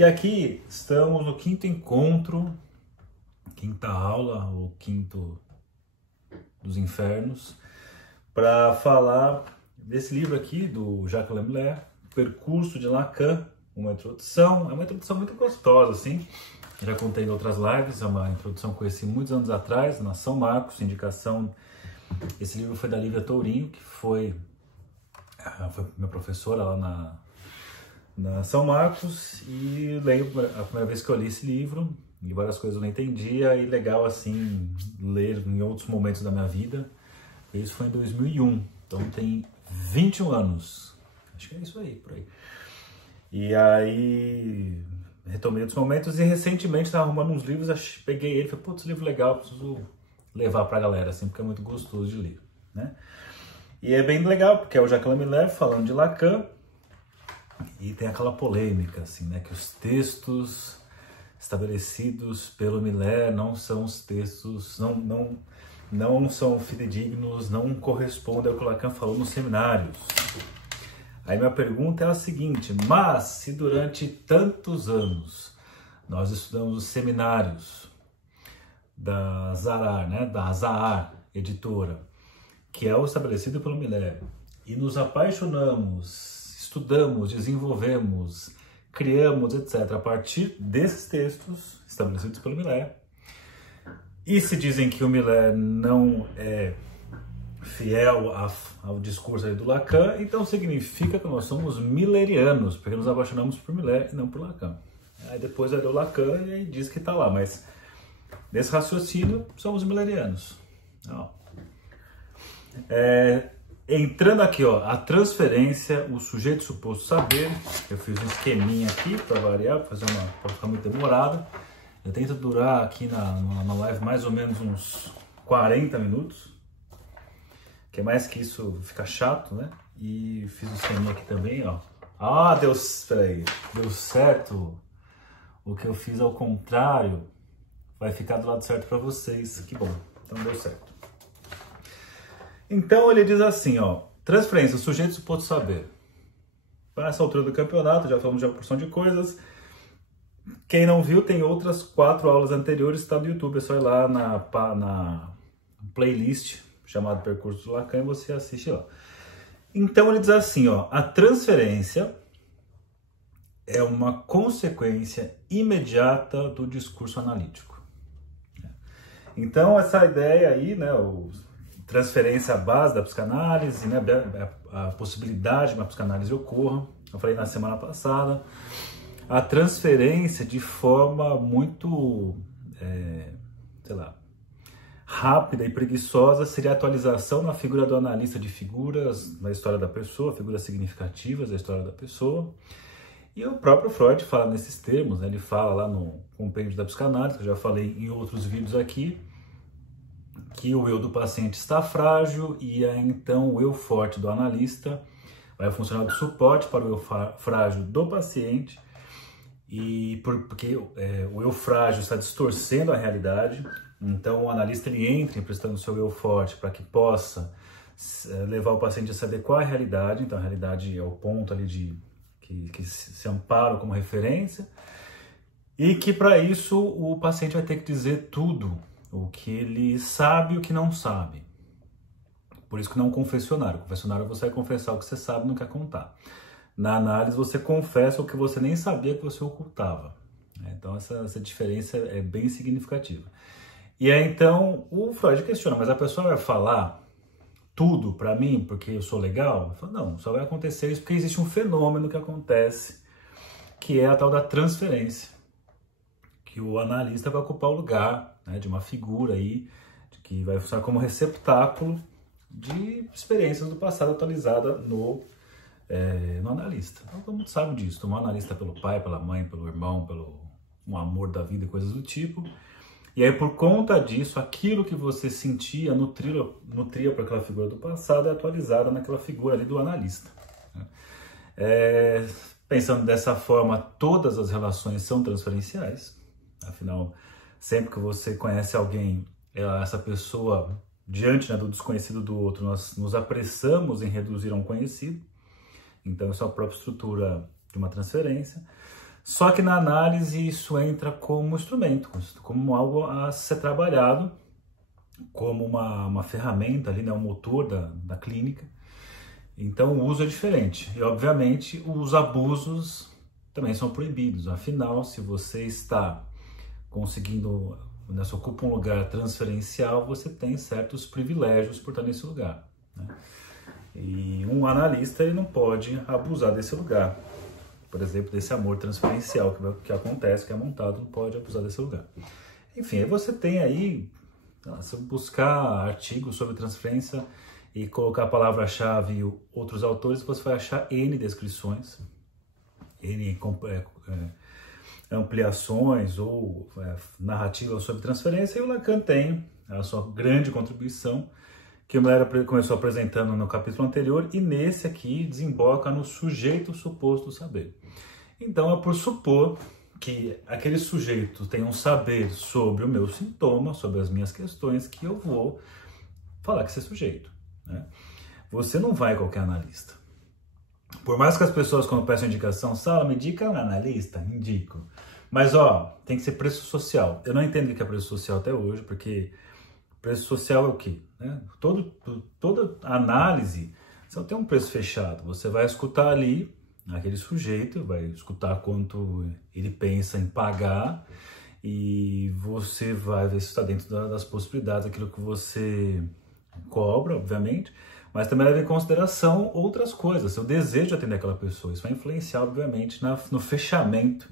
E aqui estamos no quinto encontro, quinta aula, ou quinto dos infernos, para falar desse livro aqui do Jacques Lemaitre, Percurso de Lacan, uma introdução. É uma introdução muito gostosa, assim. Já contei em outras lives, é uma introdução que conheci muitos anos atrás, na São Marcos, indicação. Esse livro foi da Lívia Tourinho, que foi minha professora lá na São Marcos, e leio a primeira vez que eu li esse livro, e várias coisas eu não entendia, e legal assim, ler em outros momentos da minha vida. Isso foi em 2001, então tem 21 anos, acho que é isso aí, por aí. E aí, retomei outros momentos, e recentemente estava arrumando uns livros, peguei ele e falei, putz, livro legal, preciso levar pra galera, assim, porque é muito gostoso de ler, né? E é bem legal, porque é o Jacques Lemaitre falando de Lacan, e tem aquela polêmica, assim, né, que os textos estabelecidos pelo Miller não são os textos, não são fidedignos, não correspondem ao que o Lacan falou nos seminários. Aí minha pergunta é a seguinte: mas se durante tantos anos nós estudamos os seminários da Zahar, né, da Zahar editora, que é o estabelecido pelo Miller, e nos apaixonamos, estudamos, desenvolvemos, criamos, etc., a partir desses textos estabelecidos pelo Miller, e se dizem que o Miller não é fiel ao discurso aí do Lacan, então significa que nós somos millerianos, porque nos apaixonamos por Miller e não por Lacan. Aí depois vai ler o Lacan e aí diz que está lá, mas nesse raciocínio somos millerianos. Entrando aqui, ó, a transferência, o sujeito suposto saber. Eu fiz um esqueminha aqui para variar, para ficar muito demorado. Eu tento durar aqui na live mais ou menos uns 40 minutos, que é mais que isso fica chato, né? E fiz um esqueminha aqui também, ó. Ah, deu certo. O que eu fiz ao contrário vai ficar do lado certo para vocês. Que bom, então deu certo. Então ele diz assim, ó, transferência, sujeito suposto saber. Para essa altura do campeonato, já falamos de uma porção de coisas. Quem não viu, tem outras 4 aulas anteriores, está no YouTube, é só ir lá na playlist chamada Percurso de Lacan e você assiste lá. Então ele diz assim, ó, a transferência é uma consequência imediata do discurso analítico. Então essa ideia aí, né, transferência à base da psicanálise, né, a possibilidade de uma psicanálise ocorra, eu falei na semana passada, a transferência de forma muito, sei lá, rápida e preguiçosa seria a atualização na figura do analista de figuras na história da pessoa, figuras significativas da história da pessoa. E o próprio Freud fala nesses termos, né, ele fala lá no Compêndio da Psicanálise, que eu já falei em outros vídeos aqui, que o eu do paciente está frágil e aí, então o eu forte do analista vai funcionar de suporte para o eu frágil do paciente, e porque o eu frágil está distorcendo a realidade, então o analista ele entra emprestando o seu eu forte para que possa levar o paciente a se adequar à realidade. Então a realidade é o ponto ali que se ampara como referência, e que para isso o paciente vai ter que dizer tudo o que ele sabe e o que não sabe. Por isso que não é um confessionário. O confessionário você vai confessar o que você sabe e não quer contar. Na análise você confessa o que você nem sabia que você ocultava. Então essa diferença é bem significativa. E aí então o Freud questiona, mas a pessoa vai falar tudo para mim porque eu sou legal? Eu falo, não, só vai acontecer isso porque existe um fenômeno que acontece, que é a tal da transferência, que o analista vai ocupar o lugar, né, de uma figura aí, que vai funcionar como receptáculo de experiências do passado atualizada no analista. Então todo mundo sabe disso, tomar analista pelo pai, pela mãe, pelo irmão, pelo um amor da vida e coisas do tipo. E aí por conta disso, aquilo que você sentia, nutria para aquela figura do passado é atualizada naquela figura ali do analista. Pensando dessa forma, todas as relações são transferenciais. Afinal, sempre que você conhece alguém, essa pessoa, diante, né, do desconhecido do outro, nós nos apressamos em reduzir a um conhecido. Então, isso é a própria estrutura de uma transferência. Só que na análise isso entra como instrumento, como algo a ser trabalhado, como uma ferramenta ali, né, um motor da clínica. Então o uso é diferente. E obviamente os abusos também são proibidos. Afinal, se você está conseguindo, né, se ocupa um lugar transferencial, você tem certos privilégios por estar nesse lugar, né? E um analista ele não pode abusar desse lugar. Por exemplo, desse amor transferencial que acontece, que é montado, não pode abusar desse lugar. Enfim, aí você tem aí, se buscar artigos sobre transferência e colocar a palavra-chave e outros autores, você vai achar N descrições, N ampliações ou narrativas sobre transferência, e o Lacan tem a sua grande contribuição, que o Miller começou apresentando no capítulo anterior, e nesse aqui desemboca no sujeito suposto do saber. Então é por supor que aquele sujeito tem um saber sobre o meu sintoma, sobre as minhas questões, que eu vou falar que esse é sujeito, né? Você não vai qualquer analista. Por mais que as pessoas, quando peçam indicação, Sala, me indica um analista? Indico. Mas, tem que ser preço social. Eu não entendo o que é preço social até hoje, porque preço social é o quê? Né? Toda análise, você não tem um preço fechado. Você vai escutar ali aquele sujeito, vai escutar quanto ele pensa em pagar e você vai ver se está dentro das possibilidades, aquilo que você cobra, obviamente, mas também leva em consideração outras coisas, seu desejo de atender aquela pessoa. Isso vai influenciar, obviamente, no fechamento.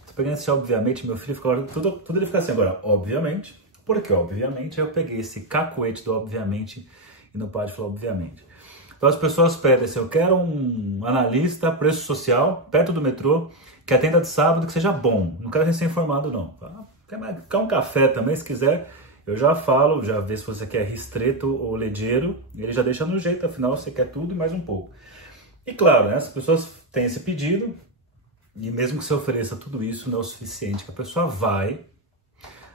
Estou pegando esse obviamente, meu filho fica, tudo ele fica assim agora, obviamente, porque obviamente eu peguei esse cacuete do obviamente e não pode falar obviamente. Então as pessoas pedem assim, eu quero um analista, preço social, perto do metrô, que atenda de sábado, que seja bom. Não quero recém-formado não. Quer um café também, se quiser. Eu já falo, já vê se você quer ristreto ou leggero, ele já deixa no jeito, afinal você quer tudo e mais um pouco. E claro, né, as pessoas têm esse pedido, e mesmo que você ofereça tudo isso, não é o suficiente, que a pessoa vai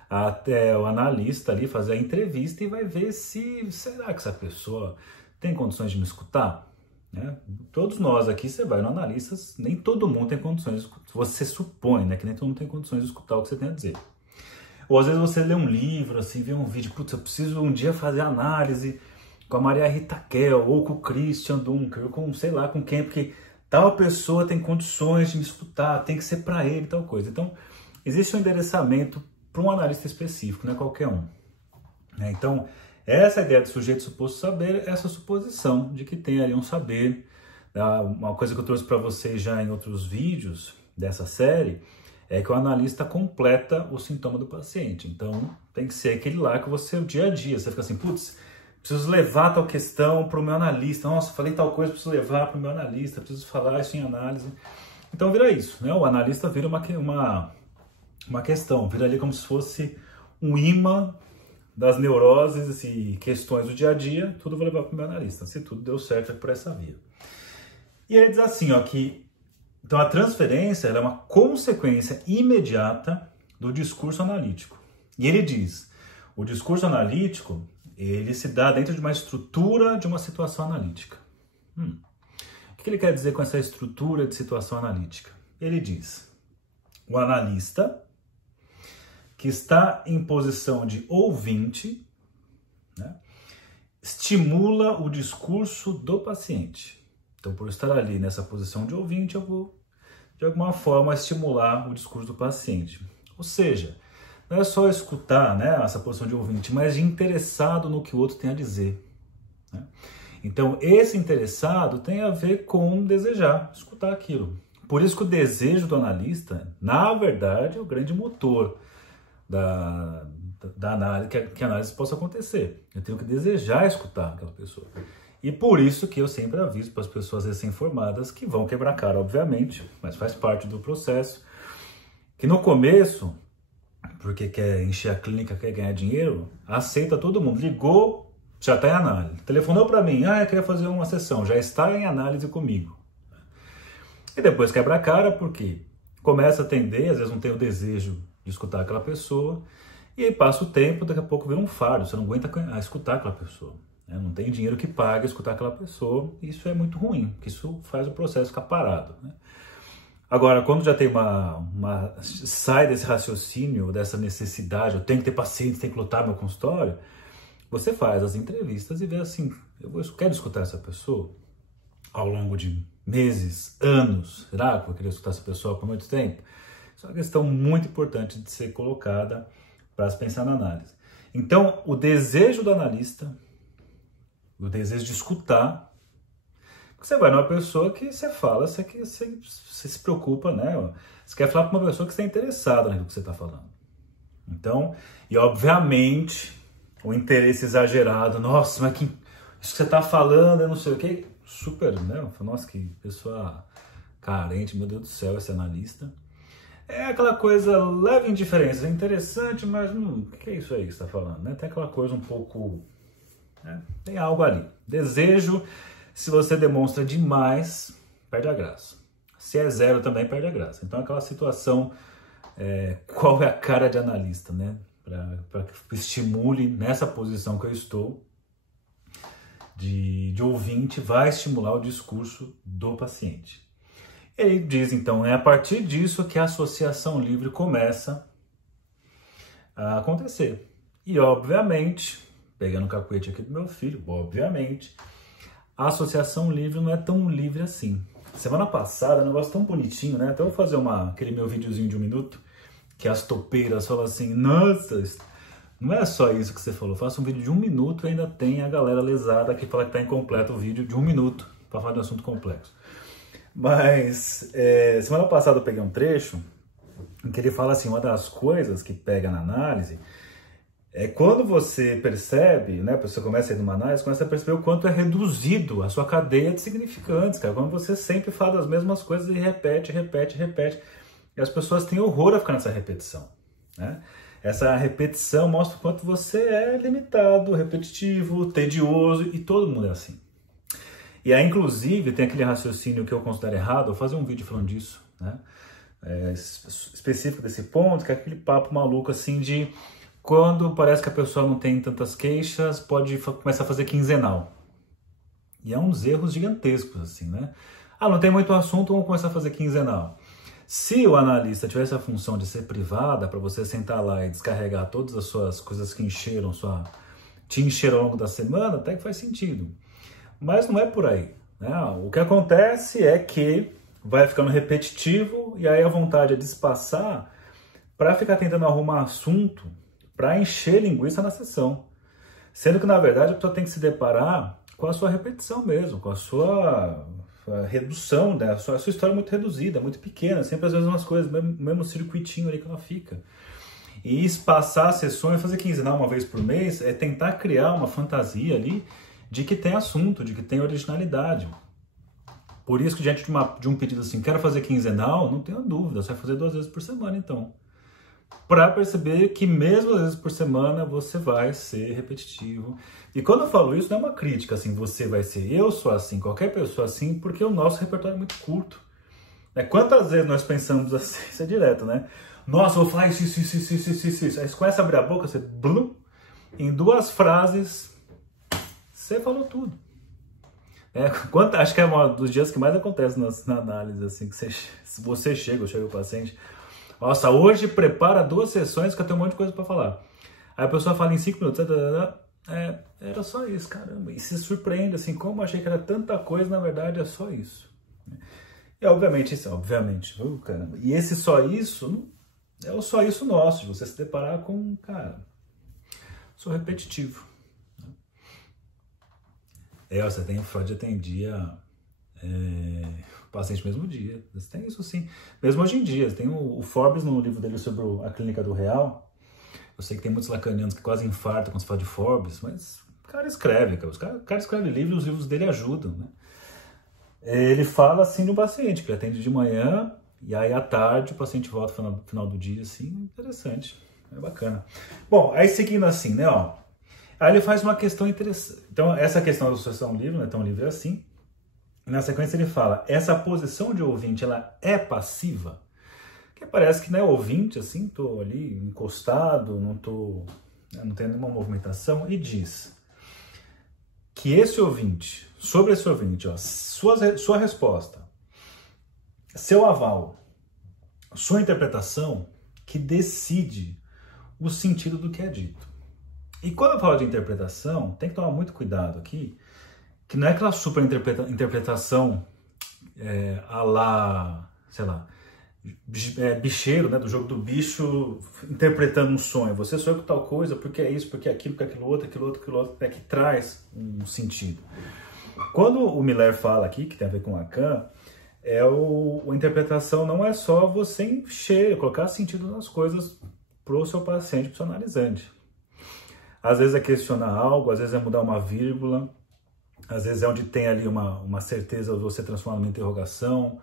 até o analista ali fazer a entrevista e vai ver se, será que essa pessoa tem condições de me escutar? Né? Todos nós aqui, você vai no analista, nem todo mundo tem condições, você supõe, né, que nem todo mundo tem condições de escutar o que você tem a dizer. Ou às vezes você lê um livro, assim, vê um vídeo, putz, eu preciso um dia fazer análise com a Maria Rita Kell, ou com o Christian Dunker, ou com sei lá com quem, porque tal pessoa tem condições de me escutar, tem que ser para ele, tal coisa. Então, existe um endereçamento para um analista específico, não é qualquer um. Então, essa ideia de sujeito suposto saber, essa suposição de que tem ali um saber. Uma coisa que eu trouxe para vocês já em outros vídeos dessa série, é que o analista completa o sintoma do paciente. Então, tem que ser aquele lá que você, o dia a dia, você fica assim, putz, preciso levar tal questão para o meu analista. Nossa, falei tal coisa, preciso levar para o meu analista, preciso falar isso em análise. Então, vira isso, né? O analista vira uma questão, vira ali como se fosse um imã das neuroses e questões do dia a dia, tudo vou levar para o meu analista, se tudo deu certo é por essa via. E ele diz assim, que então a transferência ela é uma consequência imediata do discurso analítico. E ele diz, o discurso analítico, ele se dá dentro de uma estrutura de uma situação analítica. O que ele quer dizer com essa estrutura de situação analítica? Ele diz, o analista que está em posição de ouvinte, né, estimula o discurso do paciente. Então, por estar ali nessa posição de ouvinte, eu vou, de alguma forma, estimular o discurso do paciente. Ou seja, não é só escutar, né, essa posição de ouvinte, mas de interessado no que o outro tem a dizer, né? Então, esse interessado tem a ver com desejar, escutar aquilo. Por isso que o desejo do analista, na verdade, é o grande motor da análise, que a análise possa acontecer. Eu tenho que desejar escutar aquela pessoa. E por isso que eu sempre aviso para as pessoas recém-formadas que vão quebrar a cara, obviamente, mas faz parte do processo, que no começo, porque quer encher a clínica, quer ganhar dinheiro, aceita todo mundo. Ligou, já está em análise. Telefonou para mim, eu queria fazer uma sessão, já está em análise comigo. E depois quebra a cara, porque começa a atender, às vezes não tem o desejo de escutar aquela pessoa, e aí passa o tempo, daqui a pouco vira um fardo, você não aguenta escutar aquela pessoa. Não tem dinheiro que pague escutar aquela pessoa, e isso é muito ruim, porque isso faz o processo ficar parado, né? Agora, quando já tem sai desse raciocínio, dessa necessidade, eu tenho que ter paciência, tenho que lutar meu consultório, você faz as entrevistas e vê assim, quero escutar essa pessoa ao longo de meses, anos, será que eu vou querer escutar essa pessoa por muito tempo? Isso é uma questão muito importante de ser colocada para se pensar na análise. Então, o desejo do analista, o desejo de escutar, você vai numa pessoa que você fala, você se preocupa, né? Você quer falar para uma pessoa que está interessada naquilo que você está falando. Então, e obviamente, o interesse exagerado, nossa, mas isso que você está falando, eu não sei o quê, super, né? Nossa, que pessoa carente, meu Deus do céu, esse analista. É aquela coisa leve indiferença, é interessante, mas o que é isso aí que você está falando, né? Tem aquela coisa um pouco, né? Tem algo ali. Desejo, se você demonstra demais, perde a graça. Se é zero também perde a graça. Então aquela situação, qual é a cara de analista, né? Para que estimule nessa posição que eu estou, de ouvinte, vai estimular o discurso do paciente. Ele diz, então, é a partir disso que a associação livre começa a acontecer. E, obviamente, pegando o cacuete aqui do meu filho, obviamente, a associação livre não é tão livre assim. Semana passada, um negócio tão bonitinho, né? Até eu vou fazer aquele meu videozinho de 1 minuto, que as topeiras falam assim, nossa, não é só isso que você falou, faça um vídeo de 1 minuto e ainda tem a galera lesada que fala que está incompleto o vídeo de 1 minuto para falar de um assunto complexo. Mas, semana passada eu peguei um trecho em que ele fala assim, uma das coisas que pega na análise é quando você percebe, né, você começa a ir numa análise, começa a perceber o quanto é reduzido a sua cadeia de significantes, cara, quando você sempre fala as mesmas coisas e repete, e as pessoas têm horror a ficar nessa repetição, né? Essa repetição mostra o quanto você é limitado, repetitivo, tedioso, e todo mundo é assim. E aí, inclusive, tem aquele raciocínio que eu considero errado, eu vou fazer um vídeo falando disso, né? Específico desse ponto, que é aquele papo maluco assim de quando parece que a pessoa não tem tantas queixas, pode começar a fazer quinzenal. E é uns erros gigantescos, assim, né? Ah, não tem muito assunto, vamos começar a fazer quinzenal. Se o analista tivesse a função de ser privada, para você sentar lá e descarregar todas as suas coisas que te encheram ao longo da semana, até que faz sentido. Mas não é por aí, né? O que acontece é que vai ficando repetitivo e aí a vontade é despassar para ficar tentando arrumar assunto para encher linguiça na sessão. Sendo que, na verdade, a pessoa tem que se deparar com a sua repetição mesmo, com a sua redução, né? A sua história é muito reduzida, muito pequena, sempre as mesmas coisas, mesmo circuitinho ali que ela fica. E espaçar sessões, fazer quinzenal uma vez por mês, é tentar criar uma fantasia ali de que tem assunto, de que tem originalidade. Por isso que diante de um pedido assim, quero fazer quinzenal, não tenho dúvida, você vai fazer 2 vezes por semana então. Para perceber que mesmo 2 vezes por semana você vai ser repetitivo. E quando eu falo isso, não é uma crítica, assim, você vai ser, eu sou assim, qualquer pessoa assim, porque o nosso repertório é muito curto. Quantas vezes nós pensamos assim, isso é direto, né? Nossa, eu vou falar isso. Aí você começa a abrir a boca, você, blum, em 2 frases, você falou tudo. Acho que é um dos dias que mais acontece na análise, assim, que você chega o paciente, nossa, hoje prepara 2 sessões que eu tenho um monte de coisa para falar. Aí a pessoa fala em 5 minutos, era só isso, caramba. E se surpreende, assim, como eu achei que era tanta coisa, na verdade é só isso. E obviamente, caramba. E esse só isso, é o só isso nosso, de você se deparar com, cara, sou repetitivo. Você tem Freud atendia o paciente mesmo dia. Você tem isso sim. Mesmo hoje em dia. Tem o Forbes no livro dele sobre a clínica do real. Eu sei que tem muitos lacanianos que quase infartam quando se fala de Forbes, mas o cara escreve, cara. O cara escreve livros, os livros dele ajudam, né? Ele fala assim de um paciente que atende de manhã e aí à tarde o paciente volta no final do dia, assim, interessante, é bacana. Bom, aí seguindo assim, né, ó. Aí ele faz uma questão interessante. Então, essa questão da associação livre, não é tão livre assim. E na sequência ele fala, essa posição de ouvinte, ela é passiva? Que parece que, né, ouvinte, assim, tô ali encostado, não tenho nenhuma movimentação, e diz que sobre esse ouvinte, ó, sua resposta seu aval, sua interpretação que decide o sentido do que é dito. E quando eu falo de interpretação, tem que tomar muito cuidado aqui, que não é aquela super interpretação a lá, sei lá, bicheiro, né, do jogo do bicho, interpretando um sonho. Você sonhou com tal coisa, porque é isso, porque é aquilo, porque é aquilo outro, é que traz um sentido. Quando o Miller fala aqui, que tem a ver com Lacan, a interpretação não é só você encher, colocar sentido nas coisas para o seu paciente, para o seu analisante. Às vezes é questionar algo, às vezes é mudar uma vírgula, às vezes é onde tem ali uma certeza, você transformar numa interrogação,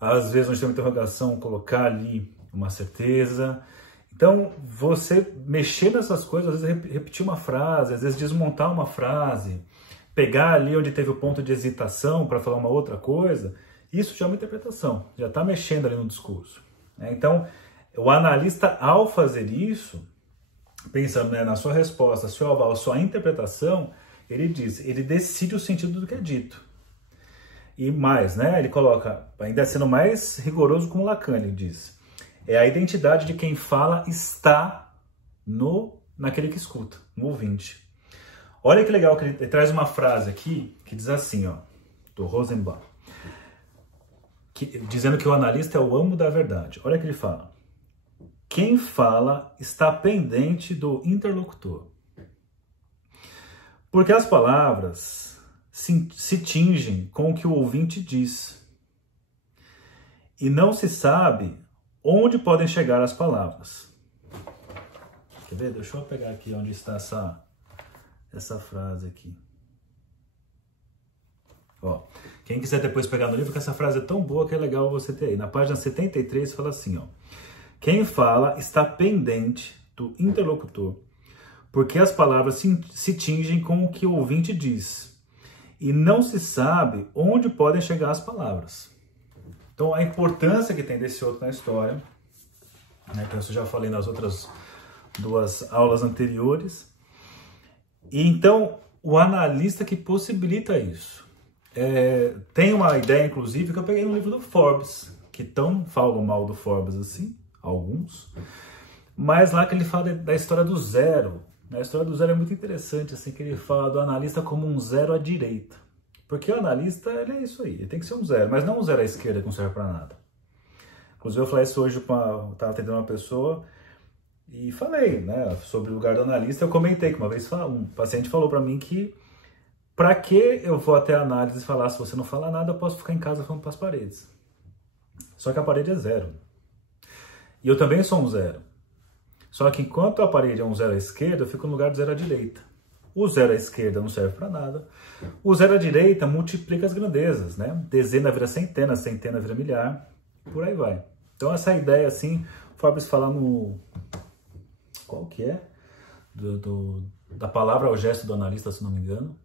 às vezes onde tem uma interrogação, colocar ali uma certeza. Então, você mexer nessas coisas, às vezes repetir uma frase, às vezes desmontar uma frase, pegar ali onde teve o ponto de hesitação para falar uma outra coisa, isso já é uma interpretação, já está mexendo ali no discurso. Então, o analista, ao fazer isso, pensando, né, na sua resposta, seu aval, sua interpretação, ele decide o sentido do que é dito. E mais, né, ele coloca, ainda sendo mais rigoroso como Lacan, ele diz, a identidade de quem fala está naquele que escuta, no ouvinte. Olha que legal que ele traz uma frase aqui, que diz assim, ó, do Rosenbach, dizendo que o analista é o amo da verdade. Olha que ele fala. Quem fala está pendente do interlocutor. Porque as palavras se tingem com o que o ouvinte diz. E não se sabe onde podem chegar as palavras. Quer ver? Deixa eu pegar aqui onde está essa frase aqui. Ó, quem quiser depois pegar no livro, que essa frase é tão boa que é legal você ter aí. Na página 73 fala assim, ó. Quem fala está pendente do interlocutor, porque as palavras se tingem com o que o ouvinte diz, e não se sabe onde podem chegar as palavras. Então, a importância que tem desse outro na história, né, que eu já falei nas outras duas aulas anteriores. E então, o analista que possibilita isso. Tem uma ideia, inclusive, que eu peguei no livro do Forbes, que tão falam mal do Forbes assim, alguns, mas lá que ele fala da história do zero. A história do zero é muito interessante, assim, que ele fala do analista como um zero à direita. Porque o analista, ele é isso aí, ele tem que ser um zero, mas não um zero à esquerda que não serve para nada. Inclusive eu falei isso hoje, eu estava atendendo uma pessoa e falei, né, sobre o lugar do analista. Eu comentei que uma vez um paciente falou para mim que para que eu vou até a análise e falar, se você não falar nada, eu posso ficar em casa falando para as paredes. Só que a parede é zero. E eu também sou um zero. Só que enquanto a parede é um zero à esquerda, eu fico no lugar do zero à direita. O zero à esquerda não serve para nada. O zero à direita multiplica as grandezas, né? Dezena vira centena, centena vira milhar, por aí vai. Então essa ideia, assim, o Forbes fala no... Qual que é? Da palavra ao gesto do analista, se não me engano.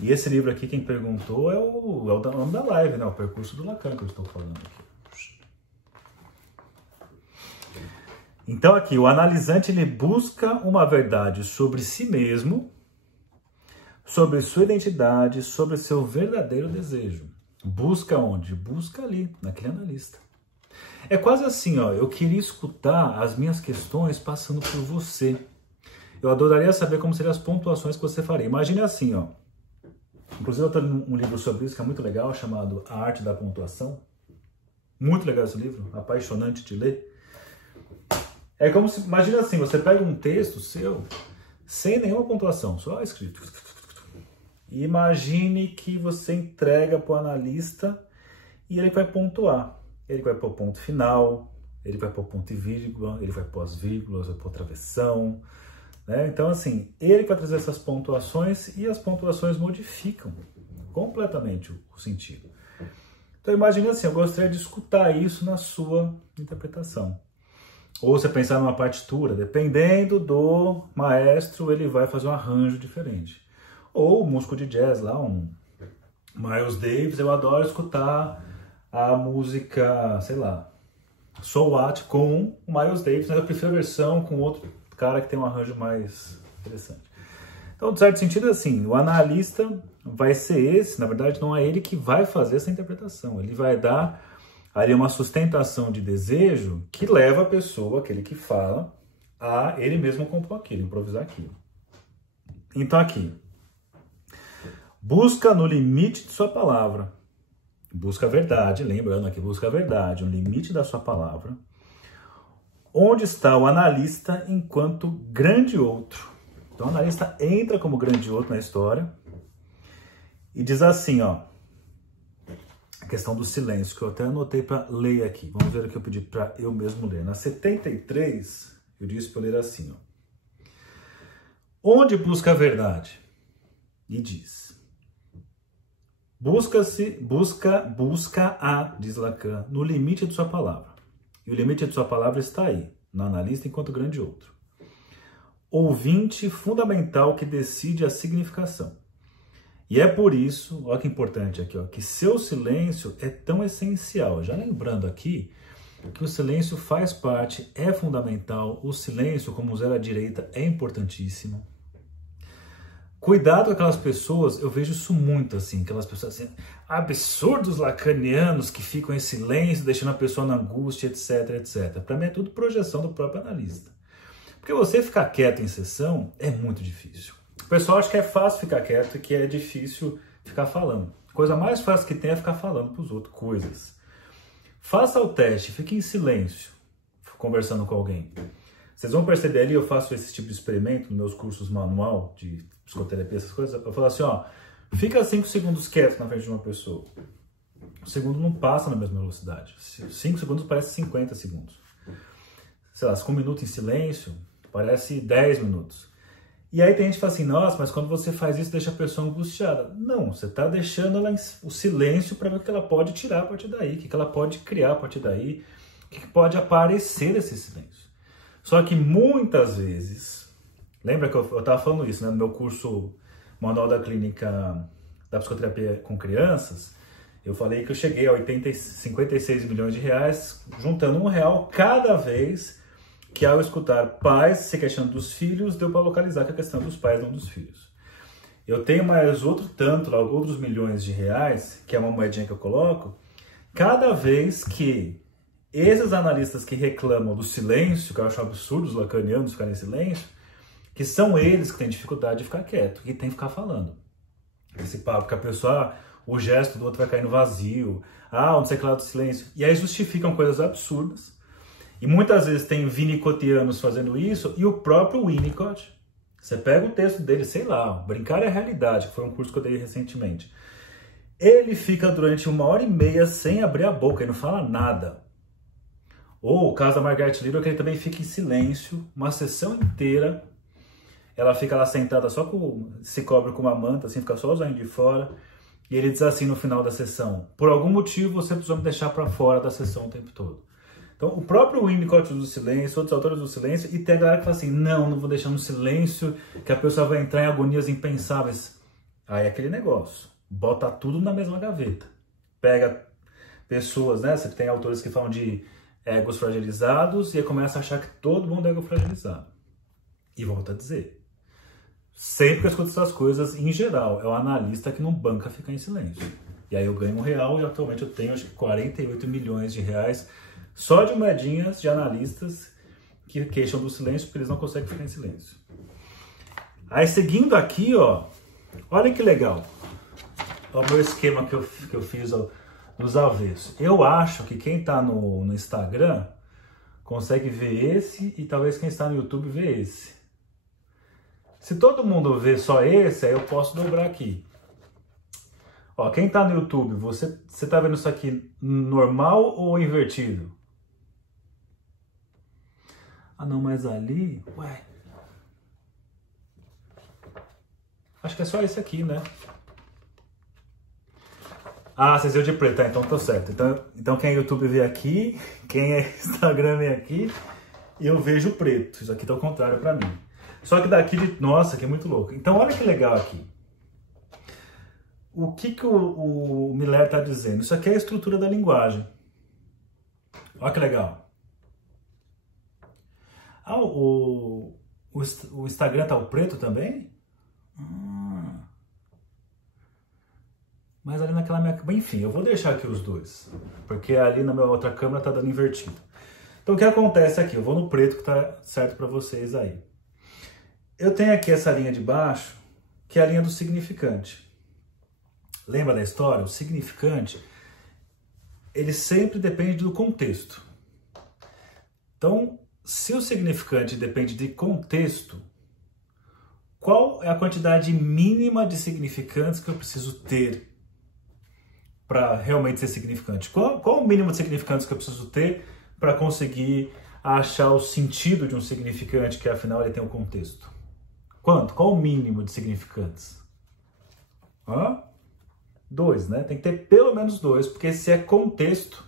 E esse livro aqui, quem perguntou, é o nome da live, né? O Percurso do Lacan, que eu estou falando aqui. Então aqui, o analisante, ele busca uma verdade sobre si mesmo, sobre sua identidade, sobre seu verdadeiro desejo. Busca onde? Busca ali, naquele analista. É quase assim, ó, eu queria escutar as minhas questões passando por você. Eu adoraria saber como seriam as pontuações que você faria. Imagine assim, ó. Inclusive eu estou lendo um livro sobre isso que é muito legal, chamado A Arte da Pontuação. Muito legal esse livro, apaixonante de ler. É como se, imagina assim, você pega um texto seu, sem nenhuma pontuação, só escrito. E imagine que você entrega para o analista e ele vai pontuar. Ele vai pôr ponto final, ele vai pôr ponto e vírgula, ele vai pôr as vírgulas, vai pôr travessão. Né? Então, assim, ele vai trazer essas pontuações e as pontuações modificam completamente o sentido. Então, imagine assim, eu gostaria de escutar isso na sua interpretação. Ou você pensar numa partitura, dependendo do maestro, ele vai fazer um arranjo diferente. Ou o músico de jazz lá, um Miles Davis, eu adoro escutar a música, sei lá, So What com o Miles Davis, mas eu prefiro a versão com outro cara que tem um arranjo mais interessante. Então Então, de certo sentido, assim, o analista vai ser esse, na verdade, não é ele que vai fazer essa interpretação. Ele vai dar ali uma sustentação de desejo que leva a pessoa, aquele que fala, a ele mesmo compor aquilo, improvisar aquilo. Então, aqui, busca no limite de sua palavra. Busca a verdade, lembrando aqui, busca a verdade, no limite da sua palavra. Onde está o analista enquanto grande outro? Então o analista entra como grande outro na história e diz assim, ó, a questão do silêncio, que eu até anotei para ler aqui. Vamos ver o que eu pedi para eu mesmo ler. Na 73, eu disse para ler assim, ó. Onde busca a verdade? E diz... Busca, diz Lacan, no limite de sua palavra. E o limite de sua palavra está aí, no analista enquanto grande outro. Ouvinte fundamental que decide a significação. E é por isso, olha que importante aqui, ó, que seu silêncio é tão essencial. Já lembrando aqui que o silêncio faz parte, é fundamental, o silêncio, como zero à direita, é importantíssimo. Cuidado com aquelas pessoas, eu vejo isso muito assim, aquelas pessoas assim, absurdos lacanianos que ficam em silêncio, deixando a pessoa na angústia, etc, etc. Para mim é tudo projeção do próprio analista. Porque você ficar quieto em sessão é muito difícil. O pessoal acha que é fácil ficar quieto e que é difícil ficar falando. A coisa mais fácil que tem é ficar falando para os outros coisas. Faça o teste, fique em silêncio, conversando com alguém. Vocês vão perceber ali, eu faço esse tipo de experimento nos meus cursos manual de psicoterapia, essas coisas. Eu falo assim, ó, fica 5 segundos quieto na frente de uma pessoa. O segundo não passa na mesma velocidade. 5 segundos parece 50 segundos. Sei lá, 5 minutos em silêncio parece 10 minutos. E aí tem gente que fala assim, nossa, mas quando você faz isso deixa a pessoa angustiada. Não, você está deixando ela o silêncio para ver o que ela pode tirar a partir daí, o que ela pode criar a partir daí, o que pode aparecer desse silêncio. Só que muitas vezes, lembra que eu estava falando isso, né, no meu curso Manual da Clínica da Psicoterapia com Crianças, eu falei que eu cheguei a 56 milhões de reais, juntando R$1 cada vez que, ao escutar pais se queixando dos filhos, deu para localizar que a questão dos pais não dos filhos. Eu tenho mais outros milhões de reais, que é uma moedinha que eu coloco, cada vez que esses analistas que reclamam do silêncio, que eu acho absurdo os lacanianos ficarem em silêncio, que são eles que têm dificuldade de ficar quieto, que tem que ficar falando. Esse papo que a pessoa, o gesto do outro vai cair no vazio, não sei que lá do silêncio. E aí justificam coisas absurdas. E muitas vezes tem winnicottianos fazendo isso, e o próprio Winnicott, você pega o texto dele, sei lá, Brincar é a Realidade, que foi um curso que eu dei recentemente. Ele fica durante 1h30 sem abrir a boca, ele não fala nada. Ou o caso da Margaret Little, que ele também fica em silêncio, uma sessão inteira. Ela fica lá sentada, se cobre com uma manta, assim, fica só os olhos de fora. E ele diz assim no final da sessão, por algum motivo você precisou me deixar para fora da sessão o tempo todo. Então, o próprio Winnicott usa o silêncio, outros autores usam o silêncio, e tem a galera que fala assim, não vou deixar no silêncio, que a pessoa vai entrar em agonias impensáveis. Aí é aquele negócio, bota tudo na mesma gaveta. Pega pessoas, né, você tem autores que falam de egos fragilizados, e aí começa a achar que todo mundo é ego fragilizado. E volta a dizer, sempre que eu escuto essas coisas, em geral, é o analista que não banca ficar em silêncio. E aí eu ganho R$1 e atualmente eu tenho acho que 48 milhões de reais só de moedinhas de analistas que queixam do silêncio porque eles não conseguem ficar em silêncio. Aí seguindo aqui, ó, olha que legal. Olha o meu esquema que eu fiz nos avessos. Eu acho que quem está no Instagram consegue ver esse e talvez quem está no YouTube vê esse. Se todo mundo vê só esse, aí eu posso dobrar aqui. Ó, quem está no YouTube, você está vendo isso aqui normal ou invertido? Ah não, mas ali, ué. Acho que é só esse aqui, né? Ah, vocês viram de preto, tá, então tô certo. Então quem é YouTube vê aqui, quem é Instagram vê aqui, e eu vejo preto. Isso aqui tá ao contrário pra mim. Só que daqui nossa, que é muito louco. Então olha que legal aqui. O que o Miller tá dizendo? Isso aqui é a estrutura da linguagem. Olha que legal. Ah, o Instagram tá o preto também? Mas ali naquela minha... Enfim, eu vou deixar aqui os dois, porque ali na minha outra câmera tá dando invertido. Então o que acontece aqui? Eu vou no preto que tá certo para vocês aí. Eu tenho aqui essa linha de baixo, que é a linha do significante. Lembra da história? O significante, ele sempre depende do contexto. Então, se o significante depende de contexto, qual é a quantidade mínima de significantes que eu preciso ter para realmente ser significante? Qual o mínimo de significantes que eu preciso ter para conseguir achar o sentido de um significante, que afinal ele tem um contexto? Quanto? Qual o mínimo de significantes? 2, né? Tem que ter pelo menos 2, porque se é contexto,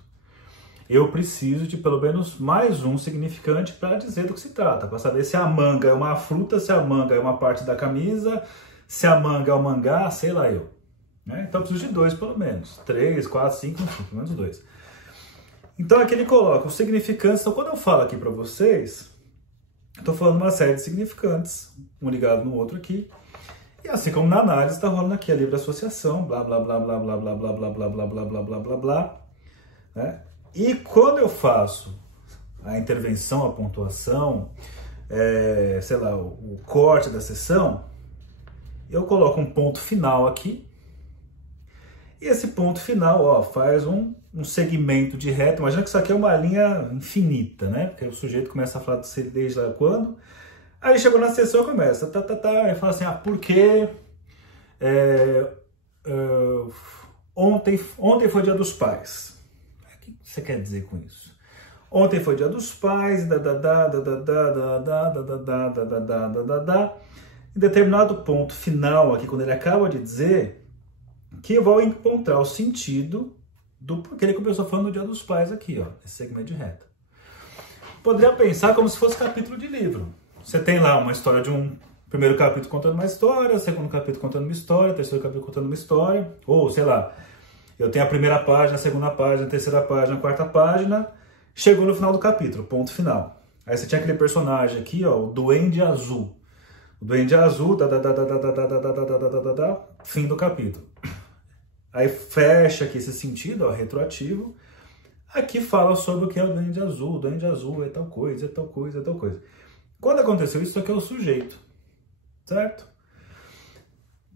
eu preciso de pelo menos mais um significante para dizer do que se trata, para saber se a manga é uma fruta, se a manga é uma parte da camisa, se a manga é o mangá, sei lá eu. Né? Então eu preciso de 2 pelo menos. 3, 4, 5, enfim, pelo menos 2. Então aqui ele coloca os significantes. Então quando eu falo aqui para vocês, estou falando uma série de significantes, um ligado no outro aqui. E assim como na análise está rolando aqui a livre associação, blá blá blá blá blá blá blá blá blá blá blá blá blá blá blá, né? E quando eu faço a intervenção, a pontuação, sei lá, o corte da sessão, eu coloco um ponto final aqui. E esse ponto final, ó, faz um segmento de reta. Imagina que isso aqui é uma linha infinita, né? Porque o sujeito começa a falar desde lá quando. Aí chegou na sessão e começa, aí fala assim, por quê? Ontem foi Dia dos Pais. O que você quer dizer com isso? Ontem foi Dia dos Pais, em determinado ponto final aqui, quando ele acaba de dizer, que eu vou encontrar o sentido do porquê ele começou falando do Dia dos Pais aqui, ó, esse segmento de reta. Poderia pensar como se fosse capítulo de livro. Você tem lá uma história de um primeiro capítulo contando uma história, segundo capítulo contando uma história, terceiro capítulo contando uma história, ou sei lá, eu tenho a primeira página, a segunda página, a terceira página, a quarta página, chegou no final do capítulo, ponto final. Aí você tinha aquele personagem aqui, ó, o Duende Azul. O Duende Azul, fim do capítulo. Aí fecha aqui esse sentido, ó, retroativo. Aqui fala sobre o que é o Duende Azul. O Duende Azul é tal coisa, é tal coisa, é tal coisa. Quando aconteceu isso aqui é o sujeito, certo?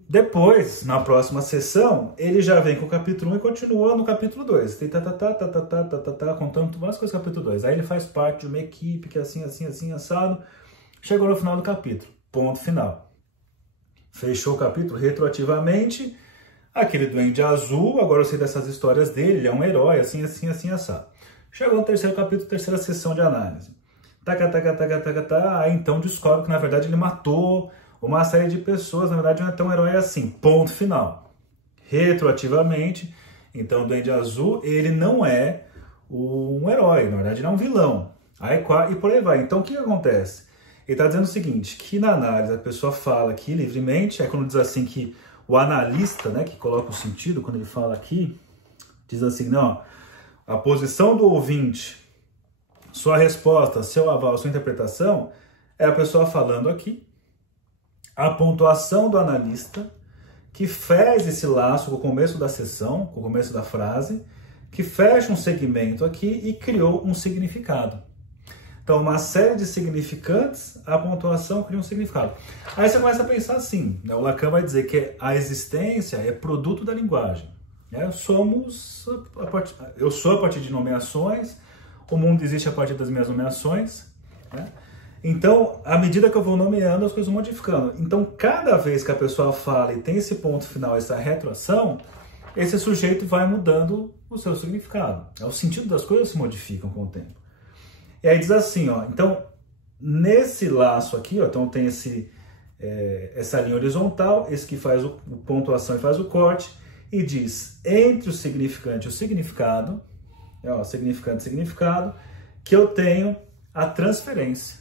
Depois, na próxima sessão, ele já vem com o capítulo 1 e continua no capítulo 2. Tem contando várias coisas do capítulo 2. Aí ele faz parte de uma equipe que é assim, assim, assim, assado. Chegou no final do capítulo. Ponto final. Fechou o capítulo retroativamente. Aquele Duende Azul, agora eu sei dessas histórias dele, ele é um herói, assim, assim, assim, assado. Chegou no terceiro capítulo, terceira sessão de análise. Aí então descobre que na verdade ele matou uma série de pessoas, na verdade não é tão herói assim. Ponto final. Retroativamente, então o Duende Azul, ele não é um herói, na verdade ele é um vilão. Aí, e por aí vai. Então o que acontece? Ele está dizendo o seguinte, que na análise a pessoa fala aqui livremente, aí quando diz assim que o analista, né, que coloca o sentido, quando ele fala aqui, diz assim, não, a posição do ouvinte, sua resposta, seu aval, sua interpretação, é a pessoa falando aqui, a pontuação do analista, que fez esse laço com o começo da sessão, com o começo da frase, que fecha um segmento aqui e criou um significado. Então, uma série de significantes, a pontuação cria um significado. Aí você começa a pensar assim, né? O Lacan vai dizer que a existência é produto da linguagem. Né? Eu sou a partir de nomeações, o mundo existe a partir das minhas nomeações. Né? Então, à medida que eu vou nomeando, as coisas vão modificando. Então, cada vez que a pessoa fala e tem esse ponto final, essa retroação, esse sujeito vai mudando o seu significado. O sentido das coisas se modificam com o tempo. E aí diz assim, ó, então, nesse laço aqui, ó, então tem essa linha horizontal, esse que faz o pontuação e faz o corte, e diz, entre o significante e o significado, ó, significante e significado, que eu tenho a transferência.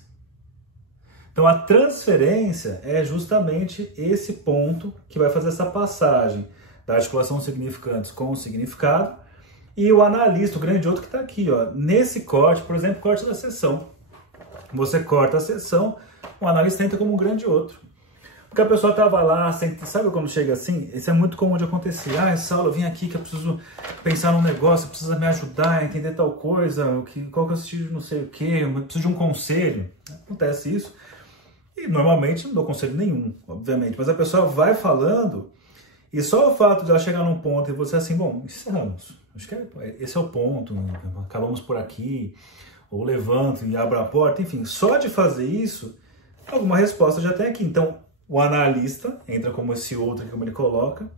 Então, a transferência é justamente esse ponto que vai fazer essa passagem da articulação significantes com o significado. E o analista, o grande outro que está aqui, ó, nesse corte, por exemplo, corte da sessão. Você corta a sessão, o analista entra como um grande outro. Porque a pessoa tava lá, sabe quando chega assim? Isso é muito comum de acontecer. Ah, essa aula, eu vim aqui que eu preciso pensar num negócio, precisa me ajudar a entender tal coisa, qual que é o sentido de não sei o quê, eu preciso de um conselho. Acontece isso. E normalmente não dou conselho nenhum, obviamente, mas a pessoa vai falando e só o fato de ela chegar num ponto e você assim, bom, encerramos. Acho que esse é o ponto, acabamos por aqui, ou levanto e abro a porta, enfim, só de fazer isso, alguma resposta já tem aqui. Então, o analista entra como esse outro que como ele coloca,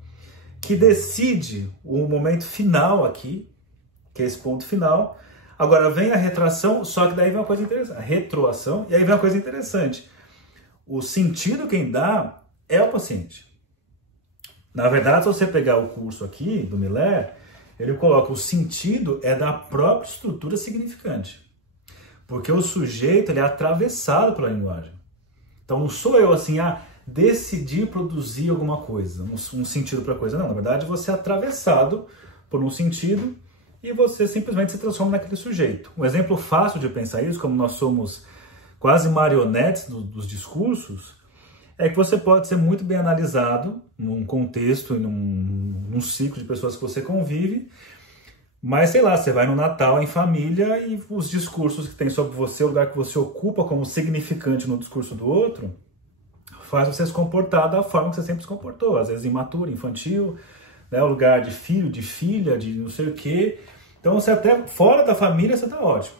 que decide o momento final aqui, que é esse ponto final. Agora vem a retração, só que daí vem uma coisa interessante, a retroação, e aí vem uma coisa interessante. O sentido quem dá é o paciente. Na verdade, se você pegar o curso aqui do Miller, ele coloca o sentido é da própria estrutura significante. Porque o sujeito ele é atravessado pela linguagem. Então não sou eu assim, decidir produzir alguma coisa, um sentido para a coisa. Não, na verdade você é atravessado por um sentido e você simplesmente se transforma naquele sujeito. Um exemplo fácil de pensar isso, como nós somos quase marionetes dos discursos, é que você pode ser muito bem analisado num contexto e num ciclo de pessoas que você convive, mas sei lá, você vai no Natal em família e os discursos que tem sobre você, o lugar que você ocupa como significante no discurso do outro, faz você se comportar da forma que você sempre se comportou, às vezes imaturo, infantil, né, o lugar de filho, de filha, de não sei o quê. Então você até fora da família você tá ótimo.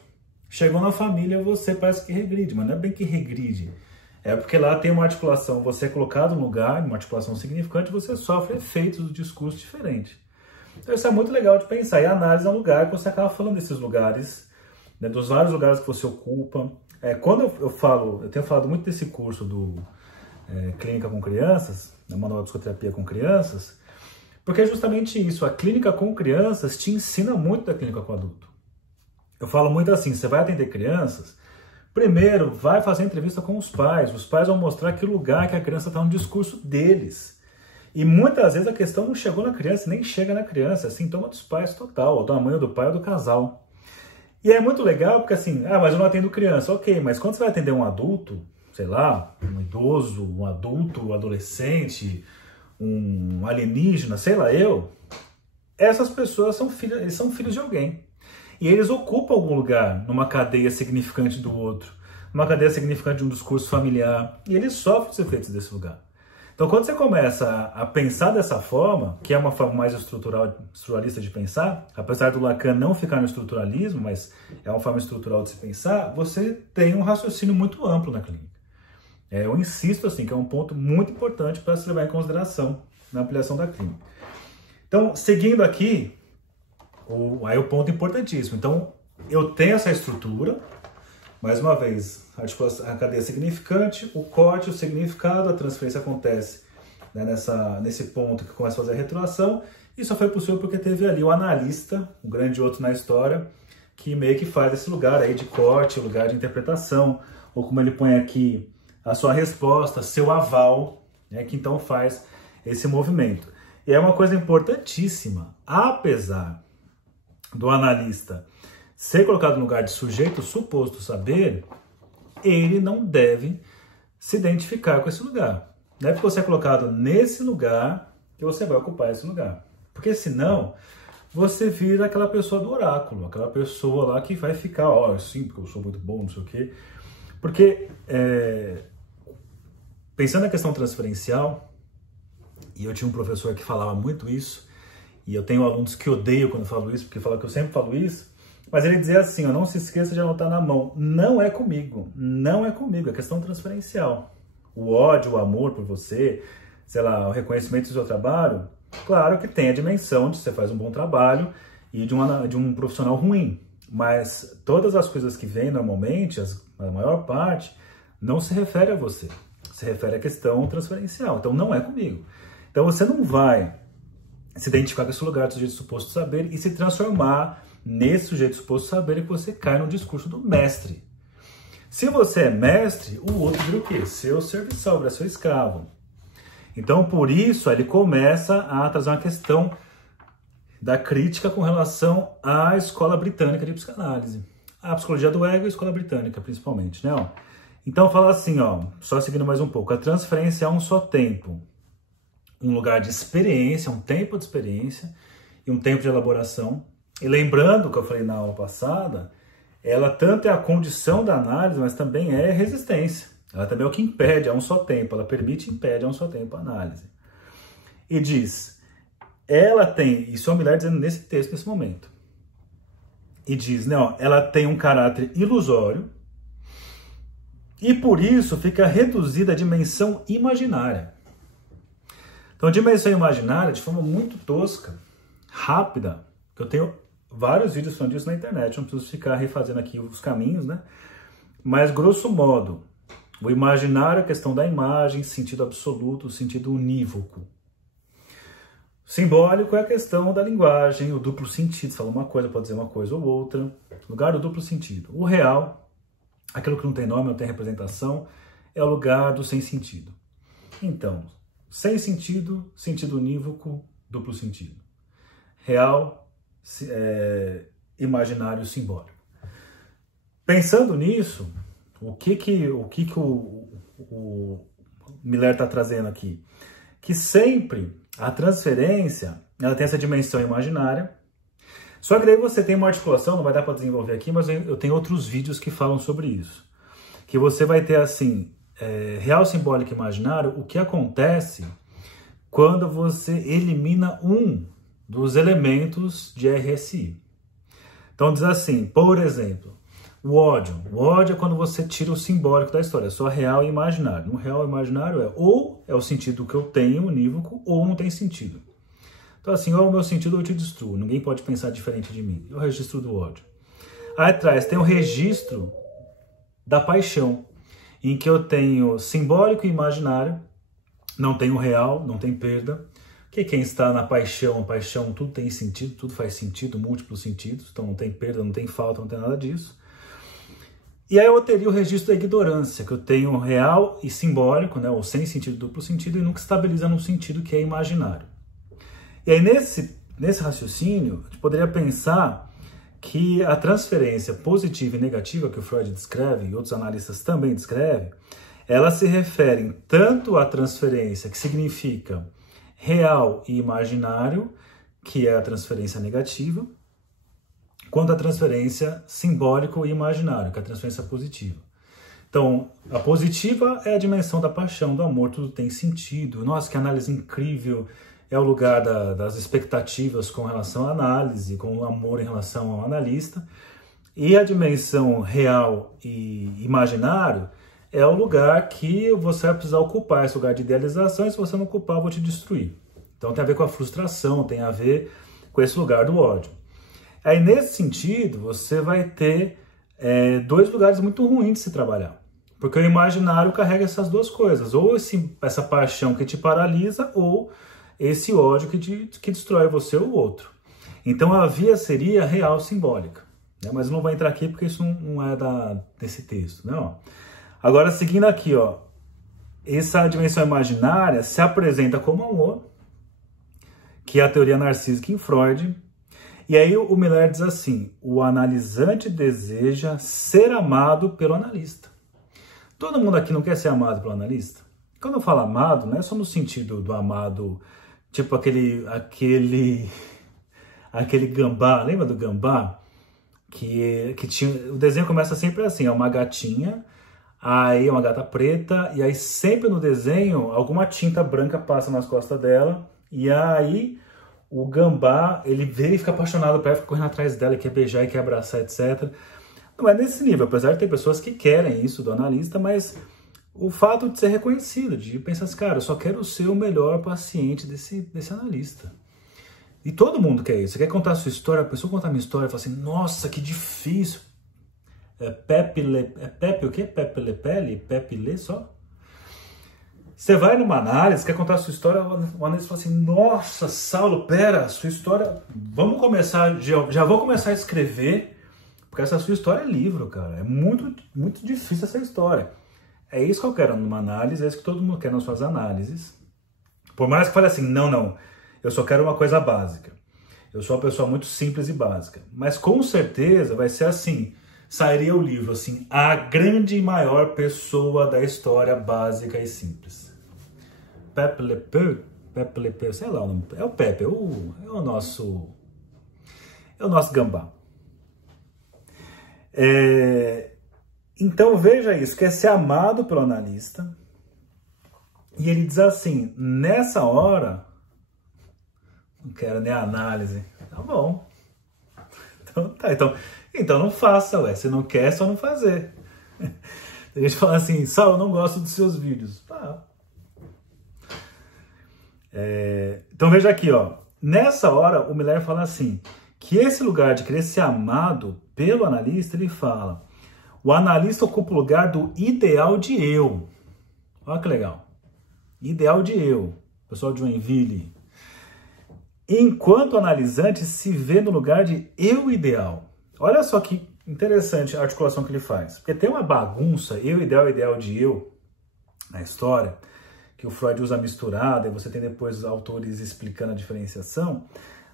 Chegou na família você parece que regride, mas não é bem que regride. É porque lá tem uma articulação, você é colocado no lugar, uma articulação significante, você sofre efeitos do discurso diferente. Então isso é muito legal de pensar. E a análise é um lugar que você acaba falando desses lugares, né, dos vários lugares que você ocupa. Quando eu tenho falado muito desse curso do Clínica com Crianças, né, Manual de Psicoterapia com Crianças, porque é justamente isso, a clínica com crianças te ensina muito da clínica com adulto. Eu falo muito assim, você vai atender crianças, primeiro vai fazer entrevista com os pais vão mostrar que lugar que a criança está no discurso deles. E muitas vezes a questão não chegou na criança, nem chega na criança, é sintoma dos pais total, ou da mãe, ou do pai, ou do casal. E é muito legal porque assim, mas eu não atendo criança, ok, mas quando você vai atender um adulto, sei lá, um idoso, um adulto, um adolescente, um alienígena, sei lá essas pessoas são filhos de alguém. E eles ocupam algum lugar numa cadeia significante do outro, numa cadeia significante de um discurso familiar, e eles sofrem os efeitos desse lugar. Então, quando você começa a pensar dessa forma, que é uma forma mais estruturalista de pensar, apesar do Lacan não ficar no estruturalismo, mas é uma forma estrutural de se pensar, você tem um raciocínio muito amplo na clínica. Eu insisto assim, que é um ponto muito importante para se levar em consideração na ampliação da clínica. Então, seguindo aqui, aí o ponto importantíssimo. Então, eu tenho essa estrutura, mais uma vez, a cadeia significante, o corte, o significado, a transferência acontece, né, nesse ponto que começa a fazer a retroação, e só foi possível porque teve ali o analista, um grande outro na história, que meio que faz esse lugar aí de corte, o lugar de interpretação, ou como ele põe aqui, a sua resposta, seu aval, né, que então faz esse movimento. E é uma coisa importantíssima, apesar do analista ser colocado no lugar de sujeito suposto saber, ele não deve se identificar com esse lugar. Não é porque você é colocado nesse lugar que você vai ocupar esse lugar. Porque senão você vira aquela pessoa do oráculo, aquela pessoa lá que vai ficar, sim, porque eu sou muito bom, não sei o quê. Porque, pensando na questão transferencial, e eu tinha um professor que falava muito isso, e eu tenho alunos que odeiam quando eu falo isso, porque falam que eu sempre falo isso, mas ele dizia assim, não se esqueça de anotar na mão, não é comigo, é questão transferencial. O ódio, o amor por você, sei lá, o reconhecimento do seu trabalho, claro que tem a dimensão de você faz um bom trabalho e de um profissional ruim, mas todas as coisas que vêm normalmente, a maior parte, não se refere a você, se refere à questão transferencial, então não é comigo. Então você não vai se identificar com esse lugar do sujeito suposto saber e se transformar nesse sujeito suposto saber e que você cai no discurso do mestre. Se você é mestre, o outro vira o quê? Seu serviçal, vira seu escravo. Então, por isso, ele começa a trazer uma questão da crítica com relação à escola britânica de psicanálise. A psicologia do ego e a escola britânica, principalmente, né? Então fala assim, ó, só seguindo mais um pouco, a transferência é um só tempo, um lugar de experiência, um tempo de experiência e um tempo de elaboração. E lembrando o que eu falei na aula passada, ela tanto é a condição da análise, mas também é resistência. Ela também é o que impede a um só tempo, ela permite e impede a um só tempo a análise. E diz, ela tem, isso é o Miller dizendo nesse texto, nesse momento, e diz, né, ó, ela tem um caráter ilusório e por isso fica reduzida à dimensão imaginária. Então, a dimensão imaginária, de forma muito tosca, rápida, que eu tenho vários vídeos falando disso na internet, não preciso ficar refazendo aqui os caminhos, né? Mas, grosso modo, o imaginário é a questão da imagem, sentido absoluto, sentido unívoco. Simbólico é a questão da linguagem, o duplo sentido, fala uma coisa, pode dizer uma coisa ou outra, lugar do duplo sentido. O real, aquilo que não tem nome, não tem representação, é o lugar do sem sentido. Então, sem sentido, sentido unívoco, duplo sentido. Real, imaginário, simbólico. Pensando nisso, o que o Miller está trazendo aqui? Que sempre a transferência, ela tem essa dimensão imaginária, só que daí você tem uma articulação, não vai dar para desenvolver aqui, mas eu tenho outros vídeos que falam sobre isso. Que você vai ter assim, real, simbólico e imaginário, o que acontece quando você elimina um dos elementos de RSI. Então diz assim, por exemplo, o ódio. O ódio é quando você tira o simbólico da história, é só real e imaginário. No real e imaginário ou é o sentido que eu tenho, unívoco, ou não tem sentido. Então assim, ou é o meu sentido ou eu te destruo. Ninguém pode pensar diferente de mim. É o registro do ódio. Aí atrás tem o registro da paixão, em que eu tenho simbólico e imaginário, não tenho real, não tem perda. Que quem está na paixão, tudo tem sentido, tudo faz sentido, múltiplos sentidos, então não tem perda, não tem falta, não tem nada disso. E aí eu teria o registro da ignorância, que eu tenho real e simbólico, né, ou sem sentido, duplo sentido, e nunca estabiliza num sentido que é imaginário. E aí nesse raciocínio, a gente poderia pensar que a transferência positiva e negativa que o Freud descreve, e outros analistas também descrevem, elas se referem tanto à transferência que significa real e imaginário, que é a transferência negativa, quanto à transferência simbólico e imaginário, que é a transferência positiva. Então, a positiva é a dimensão da paixão, do amor, tudo tem sentido. Nossa, que análise incrível! É o lugar das expectativas com relação à análise, com o amor em relação ao analista. E a dimensão real e imaginário é o lugar que você vai precisar ocupar, esse lugar de idealização, e se você não ocupar, eu vou te destruir. Então tem a ver com a frustração, tem a ver com esse lugar do ódio. Aí nesse sentido, você vai ter dois lugares muito ruins de se trabalhar. Porque o imaginário carrega essas duas coisas, ou essa paixão que te paralisa, ou esse ódio que destrói você ou o outro. Então a via seria real simbólica, né? Mas eu não vou entrar aqui porque isso não é desse texto, né? Ó. Agora, seguindo aqui, ó, essa dimensão imaginária se apresenta como amor, que é a teoria narcísica em Freud. E aí o Miller diz assim, o analisante deseja ser amado pelo analista. Todo mundo aqui não quer ser amado pelo analista? Quando eu falo amado, não é só no sentido do amado, tipo aquele gambá, lembra do gambá? Que tinha, o desenho começa sempre assim, é uma gatinha, aí é uma gata preta, e aí sempre no desenho alguma tinta branca passa nas costas dela, e aí o gambá, ele vê e fica apaixonado por ela, fica correndo atrás dela, quer beijar e quer abraçar, etc. Não é nesse nível, apesar de ter pessoas que querem isso do analista, mas o fato de ser reconhecido, de pensar assim, cara, eu só quero ser o melhor paciente desse analista. E todo mundo quer isso. Você quer contar a sua história, a pessoa contar a minha história e fala assim, nossa, que difícil. Pepe o quê? Pepe Le Pele? Pepe Le só? Você vai numa análise, quer contar a sua história, o analista fala assim, nossa, Saulo, pera, sua história, vamos começar, já vou começar a escrever, porque essa sua história é livro, cara. É muito, muito difícil essa história. É isso que eu quero numa análise, é isso que todo mundo quer nas suas análises. Por mais que fale assim, não, eu só quero uma coisa básica. Eu sou uma pessoa muito simples e básica. Mas com certeza vai ser assim. sairia o livro, assim, A Grande e Maior Pessoa da História Básica e Simples. Pepe Le Pew, sei lá o nome, é o Pepe, é o nosso gambá. Então veja isso, quer ser amado pelo analista, e ele diz assim, nessa hora, não quero nem análise, tá bom, então não faça, ué, se não quer, é só não fazer. A gente fala assim, Saulo, eu não gosto dos seus vídeos. Tá. Então veja aqui, ó, nessa hora o Miller fala assim, que esse lugar de querer ser amado pelo analista, ele fala, o analista ocupa o lugar do ideal de eu. Olha que legal. Ideal de eu, pessoal de Joinville. Enquanto o analisante se vê no lugar de eu ideal. Olha só que interessante a articulação que ele faz. Porque tem uma bagunça, eu ideal, ideal de eu, na história, que o Freud usa misturada, e você tem depois autores explicando a diferenciação.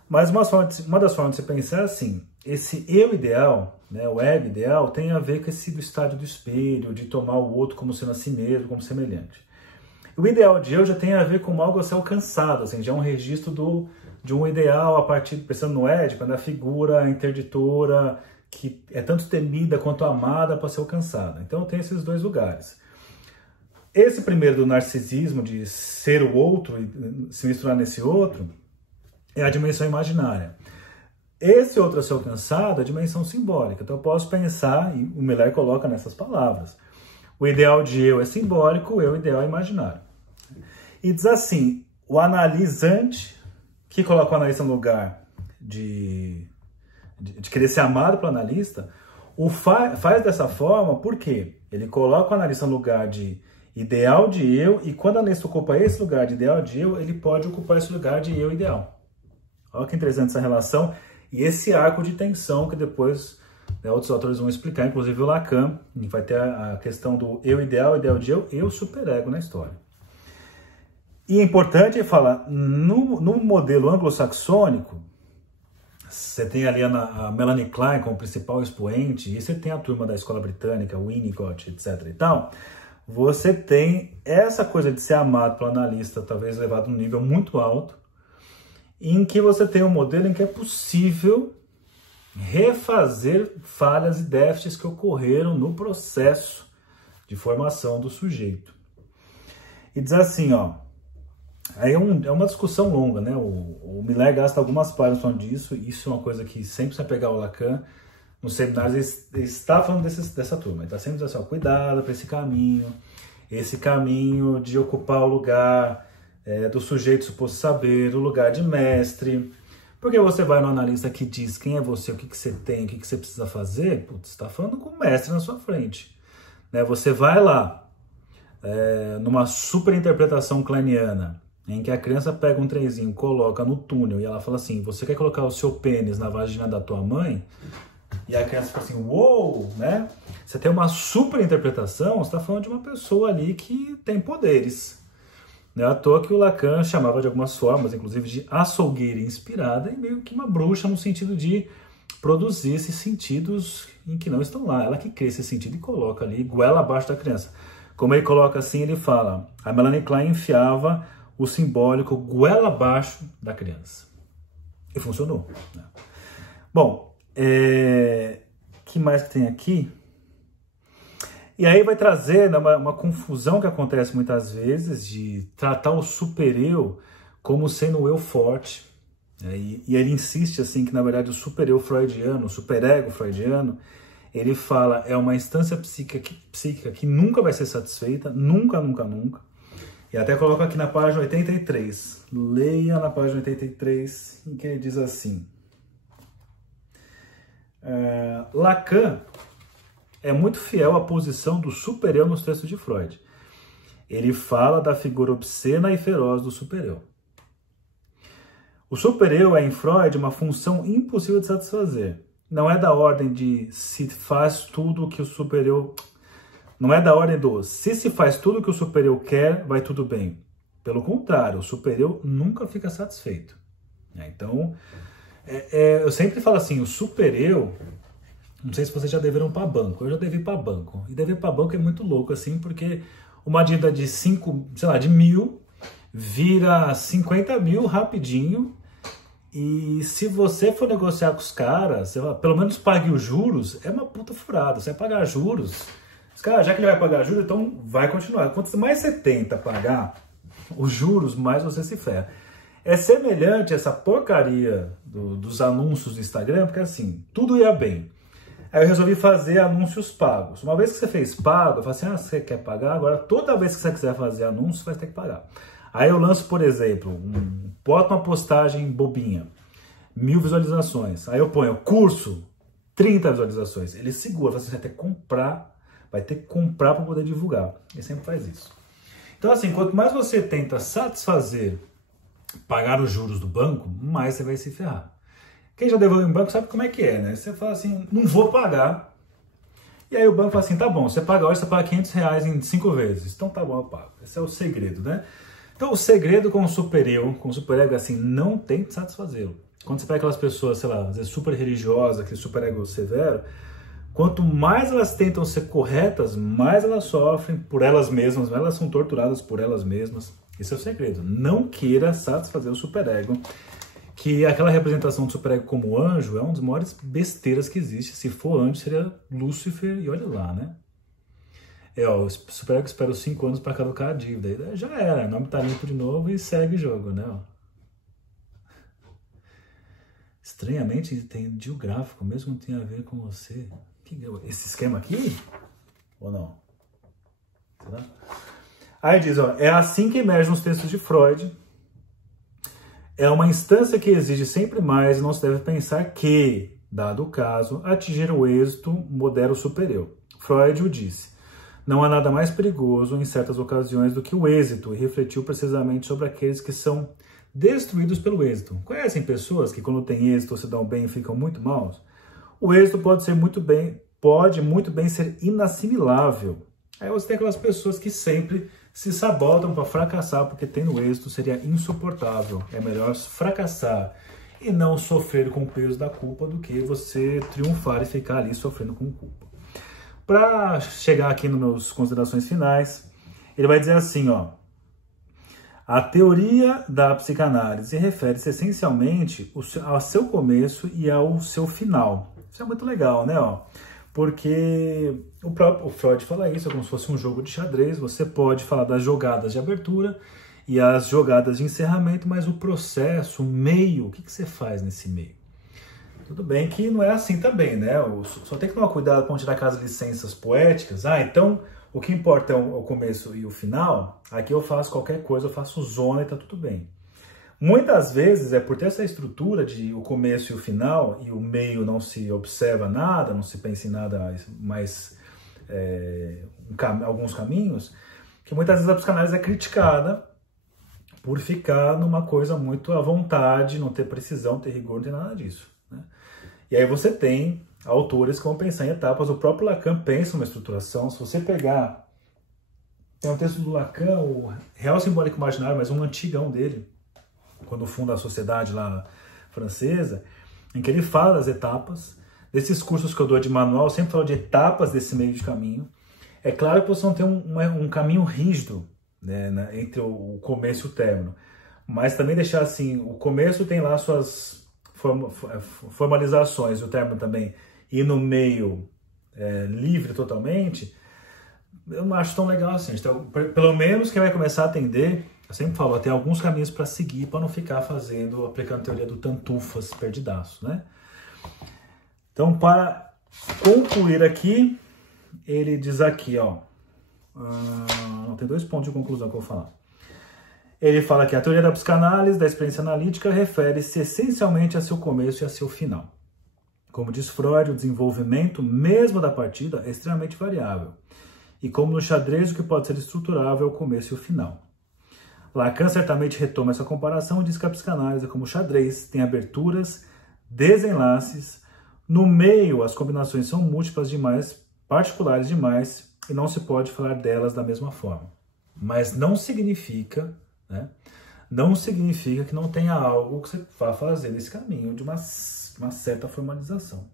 Mas uma das formas de você pensar é assim, esse eu ideal, né, o ego ideal, tem a ver com esse do estádio do espelho, de tomar o outro como sendo a si mesmo, como semelhante. O ideal de eu já tem a ver com algo a ser alcançado, assim, já é um registro de um ideal a partir, pensando no Édipo, na figura interditora, que é tanto temida quanto amada para ser alcançada. Então tem esses dois lugares. Esse primeiro do narcisismo, de ser o outro e se misturar nesse outro, é a dimensão imaginária. Esse outro a ser alcançado é a dimensão simbólica. Então eu posso pensar, e o Miller coloca nessas palavras, o ideal de eu é simbólico, o eu ideal é imaginário. E diz assim, o analisante, que coloca o analista no lugar de querer ser amado pelo analista, faz dessa forma, por quê? Ele coloca o analista no lugar de ideal de eu, e quando o analista ocupa esse lugar de ideal de eu, ele pode ocupar esse lugar de eu ideal. Olha que interessante essa relação, e esse arco de tensão que depois, né, outros autores vão explicar, inclusive o Lacan, e vai ter a questão do eu ideal, ideal de eu superego na história. E é importante falar, no modelo anglo-saxônico, você tem ali a Melanie Klein como principal expoente, e você tem a turma da escola britânica, Winnicott, etc. e tal, você tem essa coisa de ser amado pelo analista, talvez levado num nível muito alto, em que você tem um modelo em que é possível refazer falhas e déficits que ocorreram no processo de formação do sujeito. E diz assim, ó, aí é uma discussão longa, né? O Miller gasta algumas páginas falando disso, e isso é uma coisa que sempre você vai pegar o Lacan, nos seminários ele está falando dessa turma, ele está sempre dizendo assim, ó, cuidado para esse caminho de ocupar o lugar do sujeito suposto saber, o lugar de mestre, porque você vai no analista que diz quem é você, o que você tem, o que você precisa fazer, putz, você está falando com o mestre na sua frente, né? Você vai lá, numa super interpretação kleiniana, em que a criança pega um trenzinho, coloca no túnel e ela fala assim, você quer colocar o seu pênis na vagina da tua mãe? E a criança fala assim, uou, né? Você tem uma super interpretação, você está falando de uma pessoa ali que tem poderes. Não é à toa que o Lacan chamava de algumas formas, inclusive de açougueira inspirada, e meio que uma bruxa no sentido de produzir esses sentidos em que não estão lá. Ela que cria esse sentido e coloca ali, goela abaixo da criança. Como ele coloca assim, ele fala, a Melanie Klein enfiava o simbólico goela abaixo da criança. E funcionou, né? Bom, que mais que tem aqui? E aí vai trazer uma confusão que acontece muitas vezes de tratar o super-eu como sendo o eu forte. Né? E ele insiste assim que, na verdade, o super-eu freudiano, o super-ego freudiano, ele fala é uma instância psíquica que nunca vai ser satisfeita, nunca, nunca, nunca. E até coloco aqui na página 83. Leia na página 83, em que ele diz assim. Lacan é muito fiel à posição do super-eu nos textos de Freud. Ele fala da figura obscena e feroz do super-eu. O super-eu é, em Freud, uma função impossível de satisfazer. Não é da ordem de se faz tudo o que o super-eu... Não é da ordem do se faz tudo o que o super-eu quer, vai tudo bem. Pelo contrário, o super-eu nunca fica satisfeito. Então, eu sempre falo assim, o super-eu Não sei se vocês já deveram para banco. Eu já devi para banco. E dever para banco é muito louco, assim, porque uma dívida de 5, sei lá, de 1.000 vira 50 mil rapidinho. E se você for negociar com os caras, você pelo menos pague os juros, é uma puta furada. Você vai pagar juros. Os caras, já que ele vai pagar juros, então vai continuar. Quanto mais você tenta pagar os juros, mais você se ferra. É semelhante essa porcaria dos anúncios do Instagram, porque assim, tudo ia bem. Aí eu resolvi fazer anúncios pagos. Uma vez que você fez pago, eu falei assim, você quer pagar? Agora toda vez que você quiser fazer anúncio, você vai ter que pagar. Aí eu lanço, por exemplo, boto uma postagem bobinha, 1.000 visualizações. Aí eu ponho curso, 30 visualizações. Ele segura, fala assim, você vai ter que comprar para poder divulgar. Ele sempre faz isso. Então assim, quanto mais você tenta satisfazer, pagar os juros do banco, mais você vai se ferrar. Quem já devolveu em banco sabe como é que é, né? Você fala assim, não vou pagar. E aí o banco fala assim, tá bom, você paga hoje, você paga R$500 em 5 vezes. Então tá bom, eu pago. Esse é o segredo, né? Então o segredo com o superego assim, não tente satisfazê-lo. Quando você pega aquelas pessoas, sei lá, às vezes super religiosas, aquele superego severo, quanto mais elas tentam ser corretas, mais elas sofrem por elas mesmas, mais elas são torturadas por elas mesmas. Esse é o segredo. Não queira satisfazer o superego, que aquela representação do superego como anjo é uma das maiores besteiras que existe. Se for anjo, seria Lúcifer, e olha lá, né? O superego espera os 5 anos para caducar a dívida. Já era, o nome tá limpo de novo e segue o jogo, né? Estranhamente, tem geográfico, mesmo não tem a ver com você. Esse esquema aqui? Ou não? Será? Aí diz, é assim que emerge nos textos de Freud. É uma instância que exige sempre mais e não se deve pensar que, dado o caso, atingir o êxito modera o superior. Freud o disse. Não há nada mais perigoso em certas ocasiões do que o êxito, e refletiu precisamente sobre aqueles que são destruídos pelo êxito. Conhecem pessoas que quando têm êxito se dão bem e ficam muito maus? O êxito pode muito bem ser inassimilável. Aí você tem aquelas pessoas que sempre se sabotam para fracassar, porque tendo êxito seria insuportável. É melhor fracassar e não sofrer com o peso da culpa do que você triunfar e ficar ali sofrendo com culpa. Para chegar aqui nas minhas considerações finais, ele vai dizer assim, a teoria da psicanálise refere-se essencialmente ao seu começo e ao seu final. Isso é muito legal, né? Porque o próprio Freud fala isso, é como se fosse um jogo de xadrez. Você pode falar das jogadas de abertura e as jogadas de encerramento, mas o processo, o meio, o que você faz nesse meio? Tudo bem que não é assim também, né? Só tem que tomar cuidado para não tirar aquelas licenças poéticas. Então o que importa é o começo e o final. Aqui eu faço qualquer coisa, eu faço zona e tá tudo bem. Muitas vezes é por ter essa estrutura de o começo e o final, e o meio não se observa nada, não se pensa em nada mais, alguns caminhos, que muitas vezes a psicanálise é criticada por ficar numa coisa muito à vontade, não ter precisão, não ter rigor, não ter nada disso, né? E aí você tem autores que vão pensar em etapas, o próprio Lacan pensa uma estruturação. Se você pegar, tem um texto do Lacan, o Real Simbólico Imaginário, mas um antigão dele, quando funda a sociedade lá francesa, em que ele fala das etapas. Desses cursos que eu dou de manual, eu sempre falo de etapas desse meio de caminho. É claro que você não tem um caminho rígido, né, entre o começo e o término, mas também deixar assim, o começo tem lá suas formalizações, o término também, e no meio livre totalmente, eu não acho tão legal assim. Então, pelo menos quem vai começar a atender, eu sempre falo, tem alguns caminhos para seguir, para não ficar aplicando a teoria do tantufas perdidaço, né? Então, para concluir aqui, ele diz aqui, não tem 2 pontos de conclusão que eu vou falar. Ele fala que a teoria da psicanálise, da experiência analítica, refere-se essencialmente a seu começo e a seu final. Como diz Freud, o desenvolvimento mesmo da partida é extremamente variável. E como no xadrez, o que pode ser estruturável é o começo e o final. Lacan certamente retoma essa comparação e diz que a psicanálise, como o xadrez, tem aberturas, desenlaces, no meio as combinações são múltiplas demais, particulares demais, e não se pode falar delas da mesma forma. Mas não significa, não significa que não tenha algo que você vá fazer nesse caminho de uma certa formalização.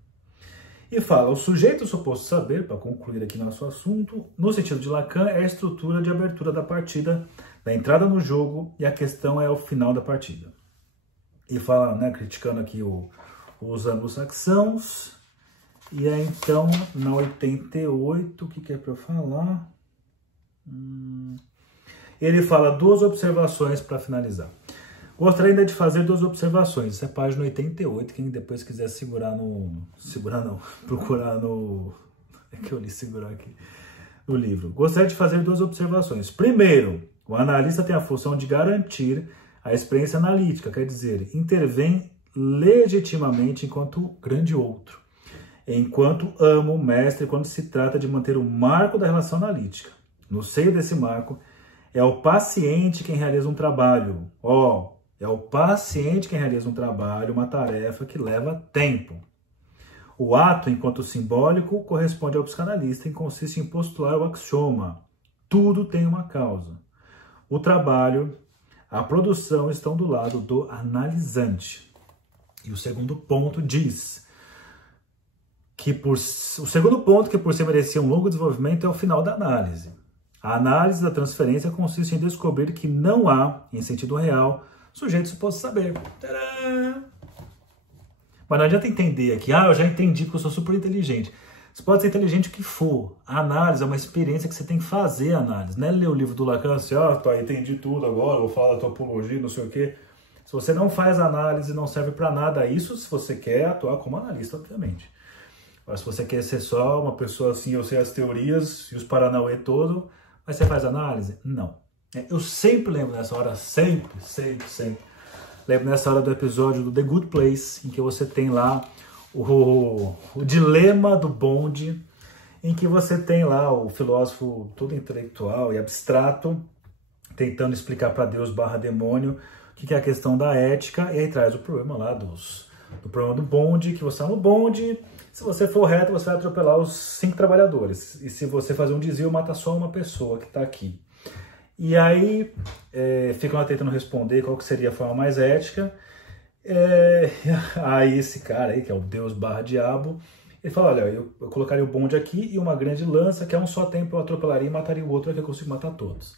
E fala, o sujeito suposto saber, para concluir aqui nosso assunto, no sentido de Lacan, é a estrutura de abertura da partida, da entrada no jogo, e a questão é o final da partida. E fala, né, criticando aqui os anglo-saxãos. E aí, então, na 88, o que é para eu falar? Ele fala 2 observações para finalizar. Gostaria ainda de fazer 2 observações. Isso é página 88, quem depois quiser procurar no... É que eu li segurar aqui no livro. Gostaria de fazer 2 observações. Primeiro, o analista tem a função de garantir a experiência analítica, quer dizer, intervém legitimamente enquanto grande outro, enquanto amo o mestre quando se trata de manter o marco da relação analítica. No seio desse marco, é o paciente quem realiza um trabalho. É o paciente quem realiza um trabalho, uma tarefa que leva tempo. O ato, enquanto simbólico, corresponde ao psicanalista e consiste em postular o axioma. Tudo tem uma causa. O trabalho, a produção estão do lado do analisante. E o segundo ponto diz que por se merecia um longo desenvolvimento é o final da análise. A análise da transferência consiste em descobrir que não há, em sentido real, sujeito suposto saber. Tcharam! Mas não adianta entender aqui, eu já entendi porque eu sou super inteligente. Você pode ser inteligente o que for. A análise é uma experiência que você tem que fazer a análise. Não é ler o livro do Lacan assim, entendi tudo agora, vou falar da topologia, não sei o quê. Se você não faz análise, não serve para nada. Isso se você quer atuar como analista, obviamente. Mas se você quer ser só uma pessoa assim, eu sei as teorias e os paranauê todo, mas você faz análise? Não. Eu sempre lembro nessa hora, sempre. Lembro nessa hora do episódio do The Good Place, em que você tem lá o dilema do bonde, em que você tem lá o filósofo todo intelectual e abstrato, tentando explicar para Deus / demônio o que é a questão da ética, e aí traz o problema lá do problema do bonde, que você está no bonde, se você for reto, você vai atropelar os 5 trabalhadores, e se você fazer um desvio, mata só uma pessoa que está aqui. E aí, ficam lá tentando responder qual que seria a forma mais ética. Aí esse cara aí, que é o Deus / diabo, ele fala, olha, eu colocaria o bonde aqui e uma grande lança, que a um só tempo eu atropelaria e mataria o outro, que eu consigo matar todos.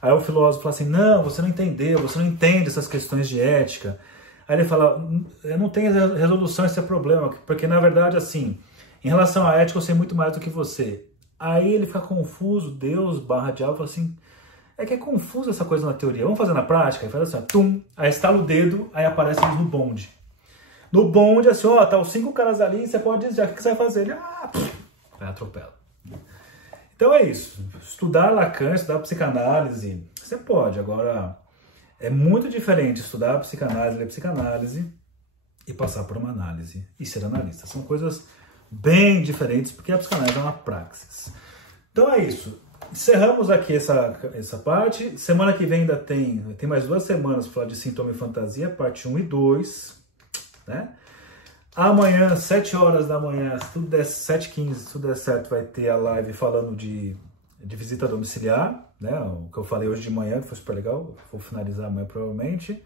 Aí o filósofo fala assim, não, você não entendeu, você não entende essas questões de ética. Aí ele fala, eu não tenho resolução a esse problema, porque na verdade, assim, em relação à ética eu sei muito mais do que você. Aí ele fica confuso, Deus / diabo, fala assim, é que é confuso essa coisa na teoria. Vamos fazer na prática? Aí faz assim, tum, aí estala o dedo, aí aparece eles no bonde. No bonde, assim, tá os 5 caras ali, você pode dizer, o que você vai fazer? Ele, vai atropela. Então é isso. Estudar Lacan, estudar psicanálise, você pode. Agora, é muito diferente estudar psicanálise, ler psicanálise e passar por uma análise e ser analista. São coisas bem diferentes, porque a psicanálise é uma praxis. Então é isso. Encerramos aqui essa parte. Semana que vem ainda tem mais 2 semanas para falar de sintoma e fantasia, parte 1 e 2, né? Amanhã, 7 horas da manhã, se tudo der 7h15, se tudo der certo, vai ter a live falando de visita domiciliar, né? O que eu falei hoje de manhã, que foi super legal. Vou finalizar amanhã provavelmente.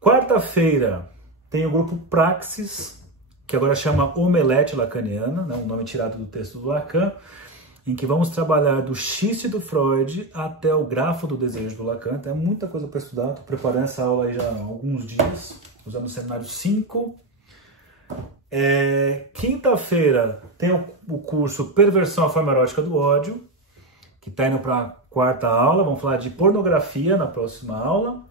Quarta-feira tem o grupo Praxis, que agora chama Omelete Lacaniana, né? Um nome tirado do texto do Lacan, em que vamos trabalhar do xiste do Freud até o grafo do desejo do Lacan. Tem muita coisa para estudar, estou preparando essa aula aí já há alguns dias, usando o seminário 5. Quinta-feira tem o curso Perversão à Forma Erótica do Ódio, que está indo para a 4ª aula. Vamos falar de pornografia na próxima aula.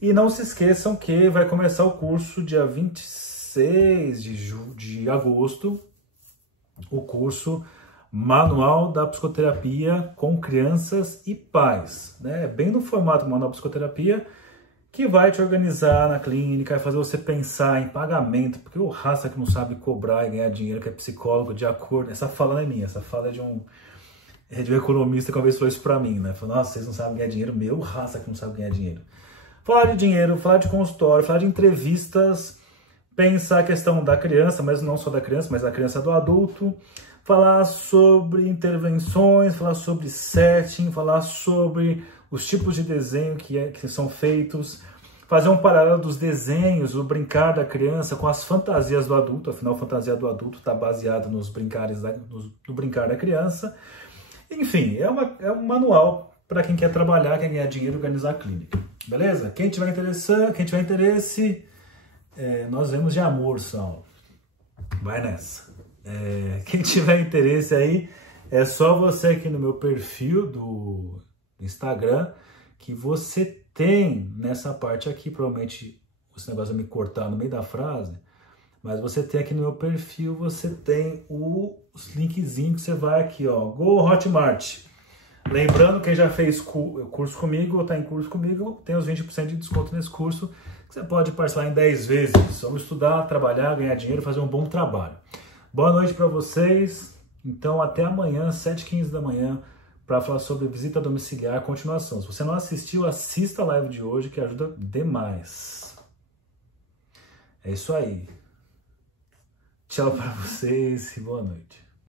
E não se esqueçam que vai começar o curso dia 26 de agosto, o curso Manual da Psicoterapia com Crianças e Pais, né? Bem no formato Manual da Psicoterapia, que vai te organizar na clínica, vai fazer você pensar em pagamento, porque o raça que não sabe cobrar e ganhar dinheiro, que é psicólogo, de acordo... Essa fala não é minha, essa fala é de um economista que uma vez falou isso pra mim, né? Falou, nossa, vocês não sabem ganhar dinheiro, meu raça que não sabe ganhar dinheiro. Falar de dinheiro, falar de consultório, falar de entrevistas, pensar a questão da criança, mas não só da criança, mas da criança do adulto, falar sobre intervenções, falar sobre setting, falar sobre os tipos de desenho que são feitos, fazer um paralelo dos desenhos, o brincar da criança com as fantasias do adulto, afinal a fantasia do adulto está baseada no brincar da criança. Enfim, é um manual para quem quer trabalhar, quem ganhar dinheiro e organizar a clínica. Beleza? Quem tiver interesse, nós vemos de amor, Saulo. Vai nessa. Quem tiver interesse aí, é só você aqui no meu perfil do Instagram, que você tem nessa parte aqui, provavelmente esse negócio vai me cortar no meio da frase, mas você tem aqui no meu perfil, você tem os linkzinhos que você vai aqui, ó, Go Hotmart. Lembrando, quem já fez curso comigo ou está em curso comigo, tem os 20% de desconto nesse curso, que você pode parcelar em 10 vezes. Vamos estudar, trabalhar, ganhar dinheiro, fazer um bom trabalho. Boa noite para vocês. Então, até amanhã, 7h15 da manhã, para falar sobre visita domiciliar, continuação. Se você não assistiu, assista a live de hoje, que ajuda demais. É isso aí. Tchau para vocês e boa noite.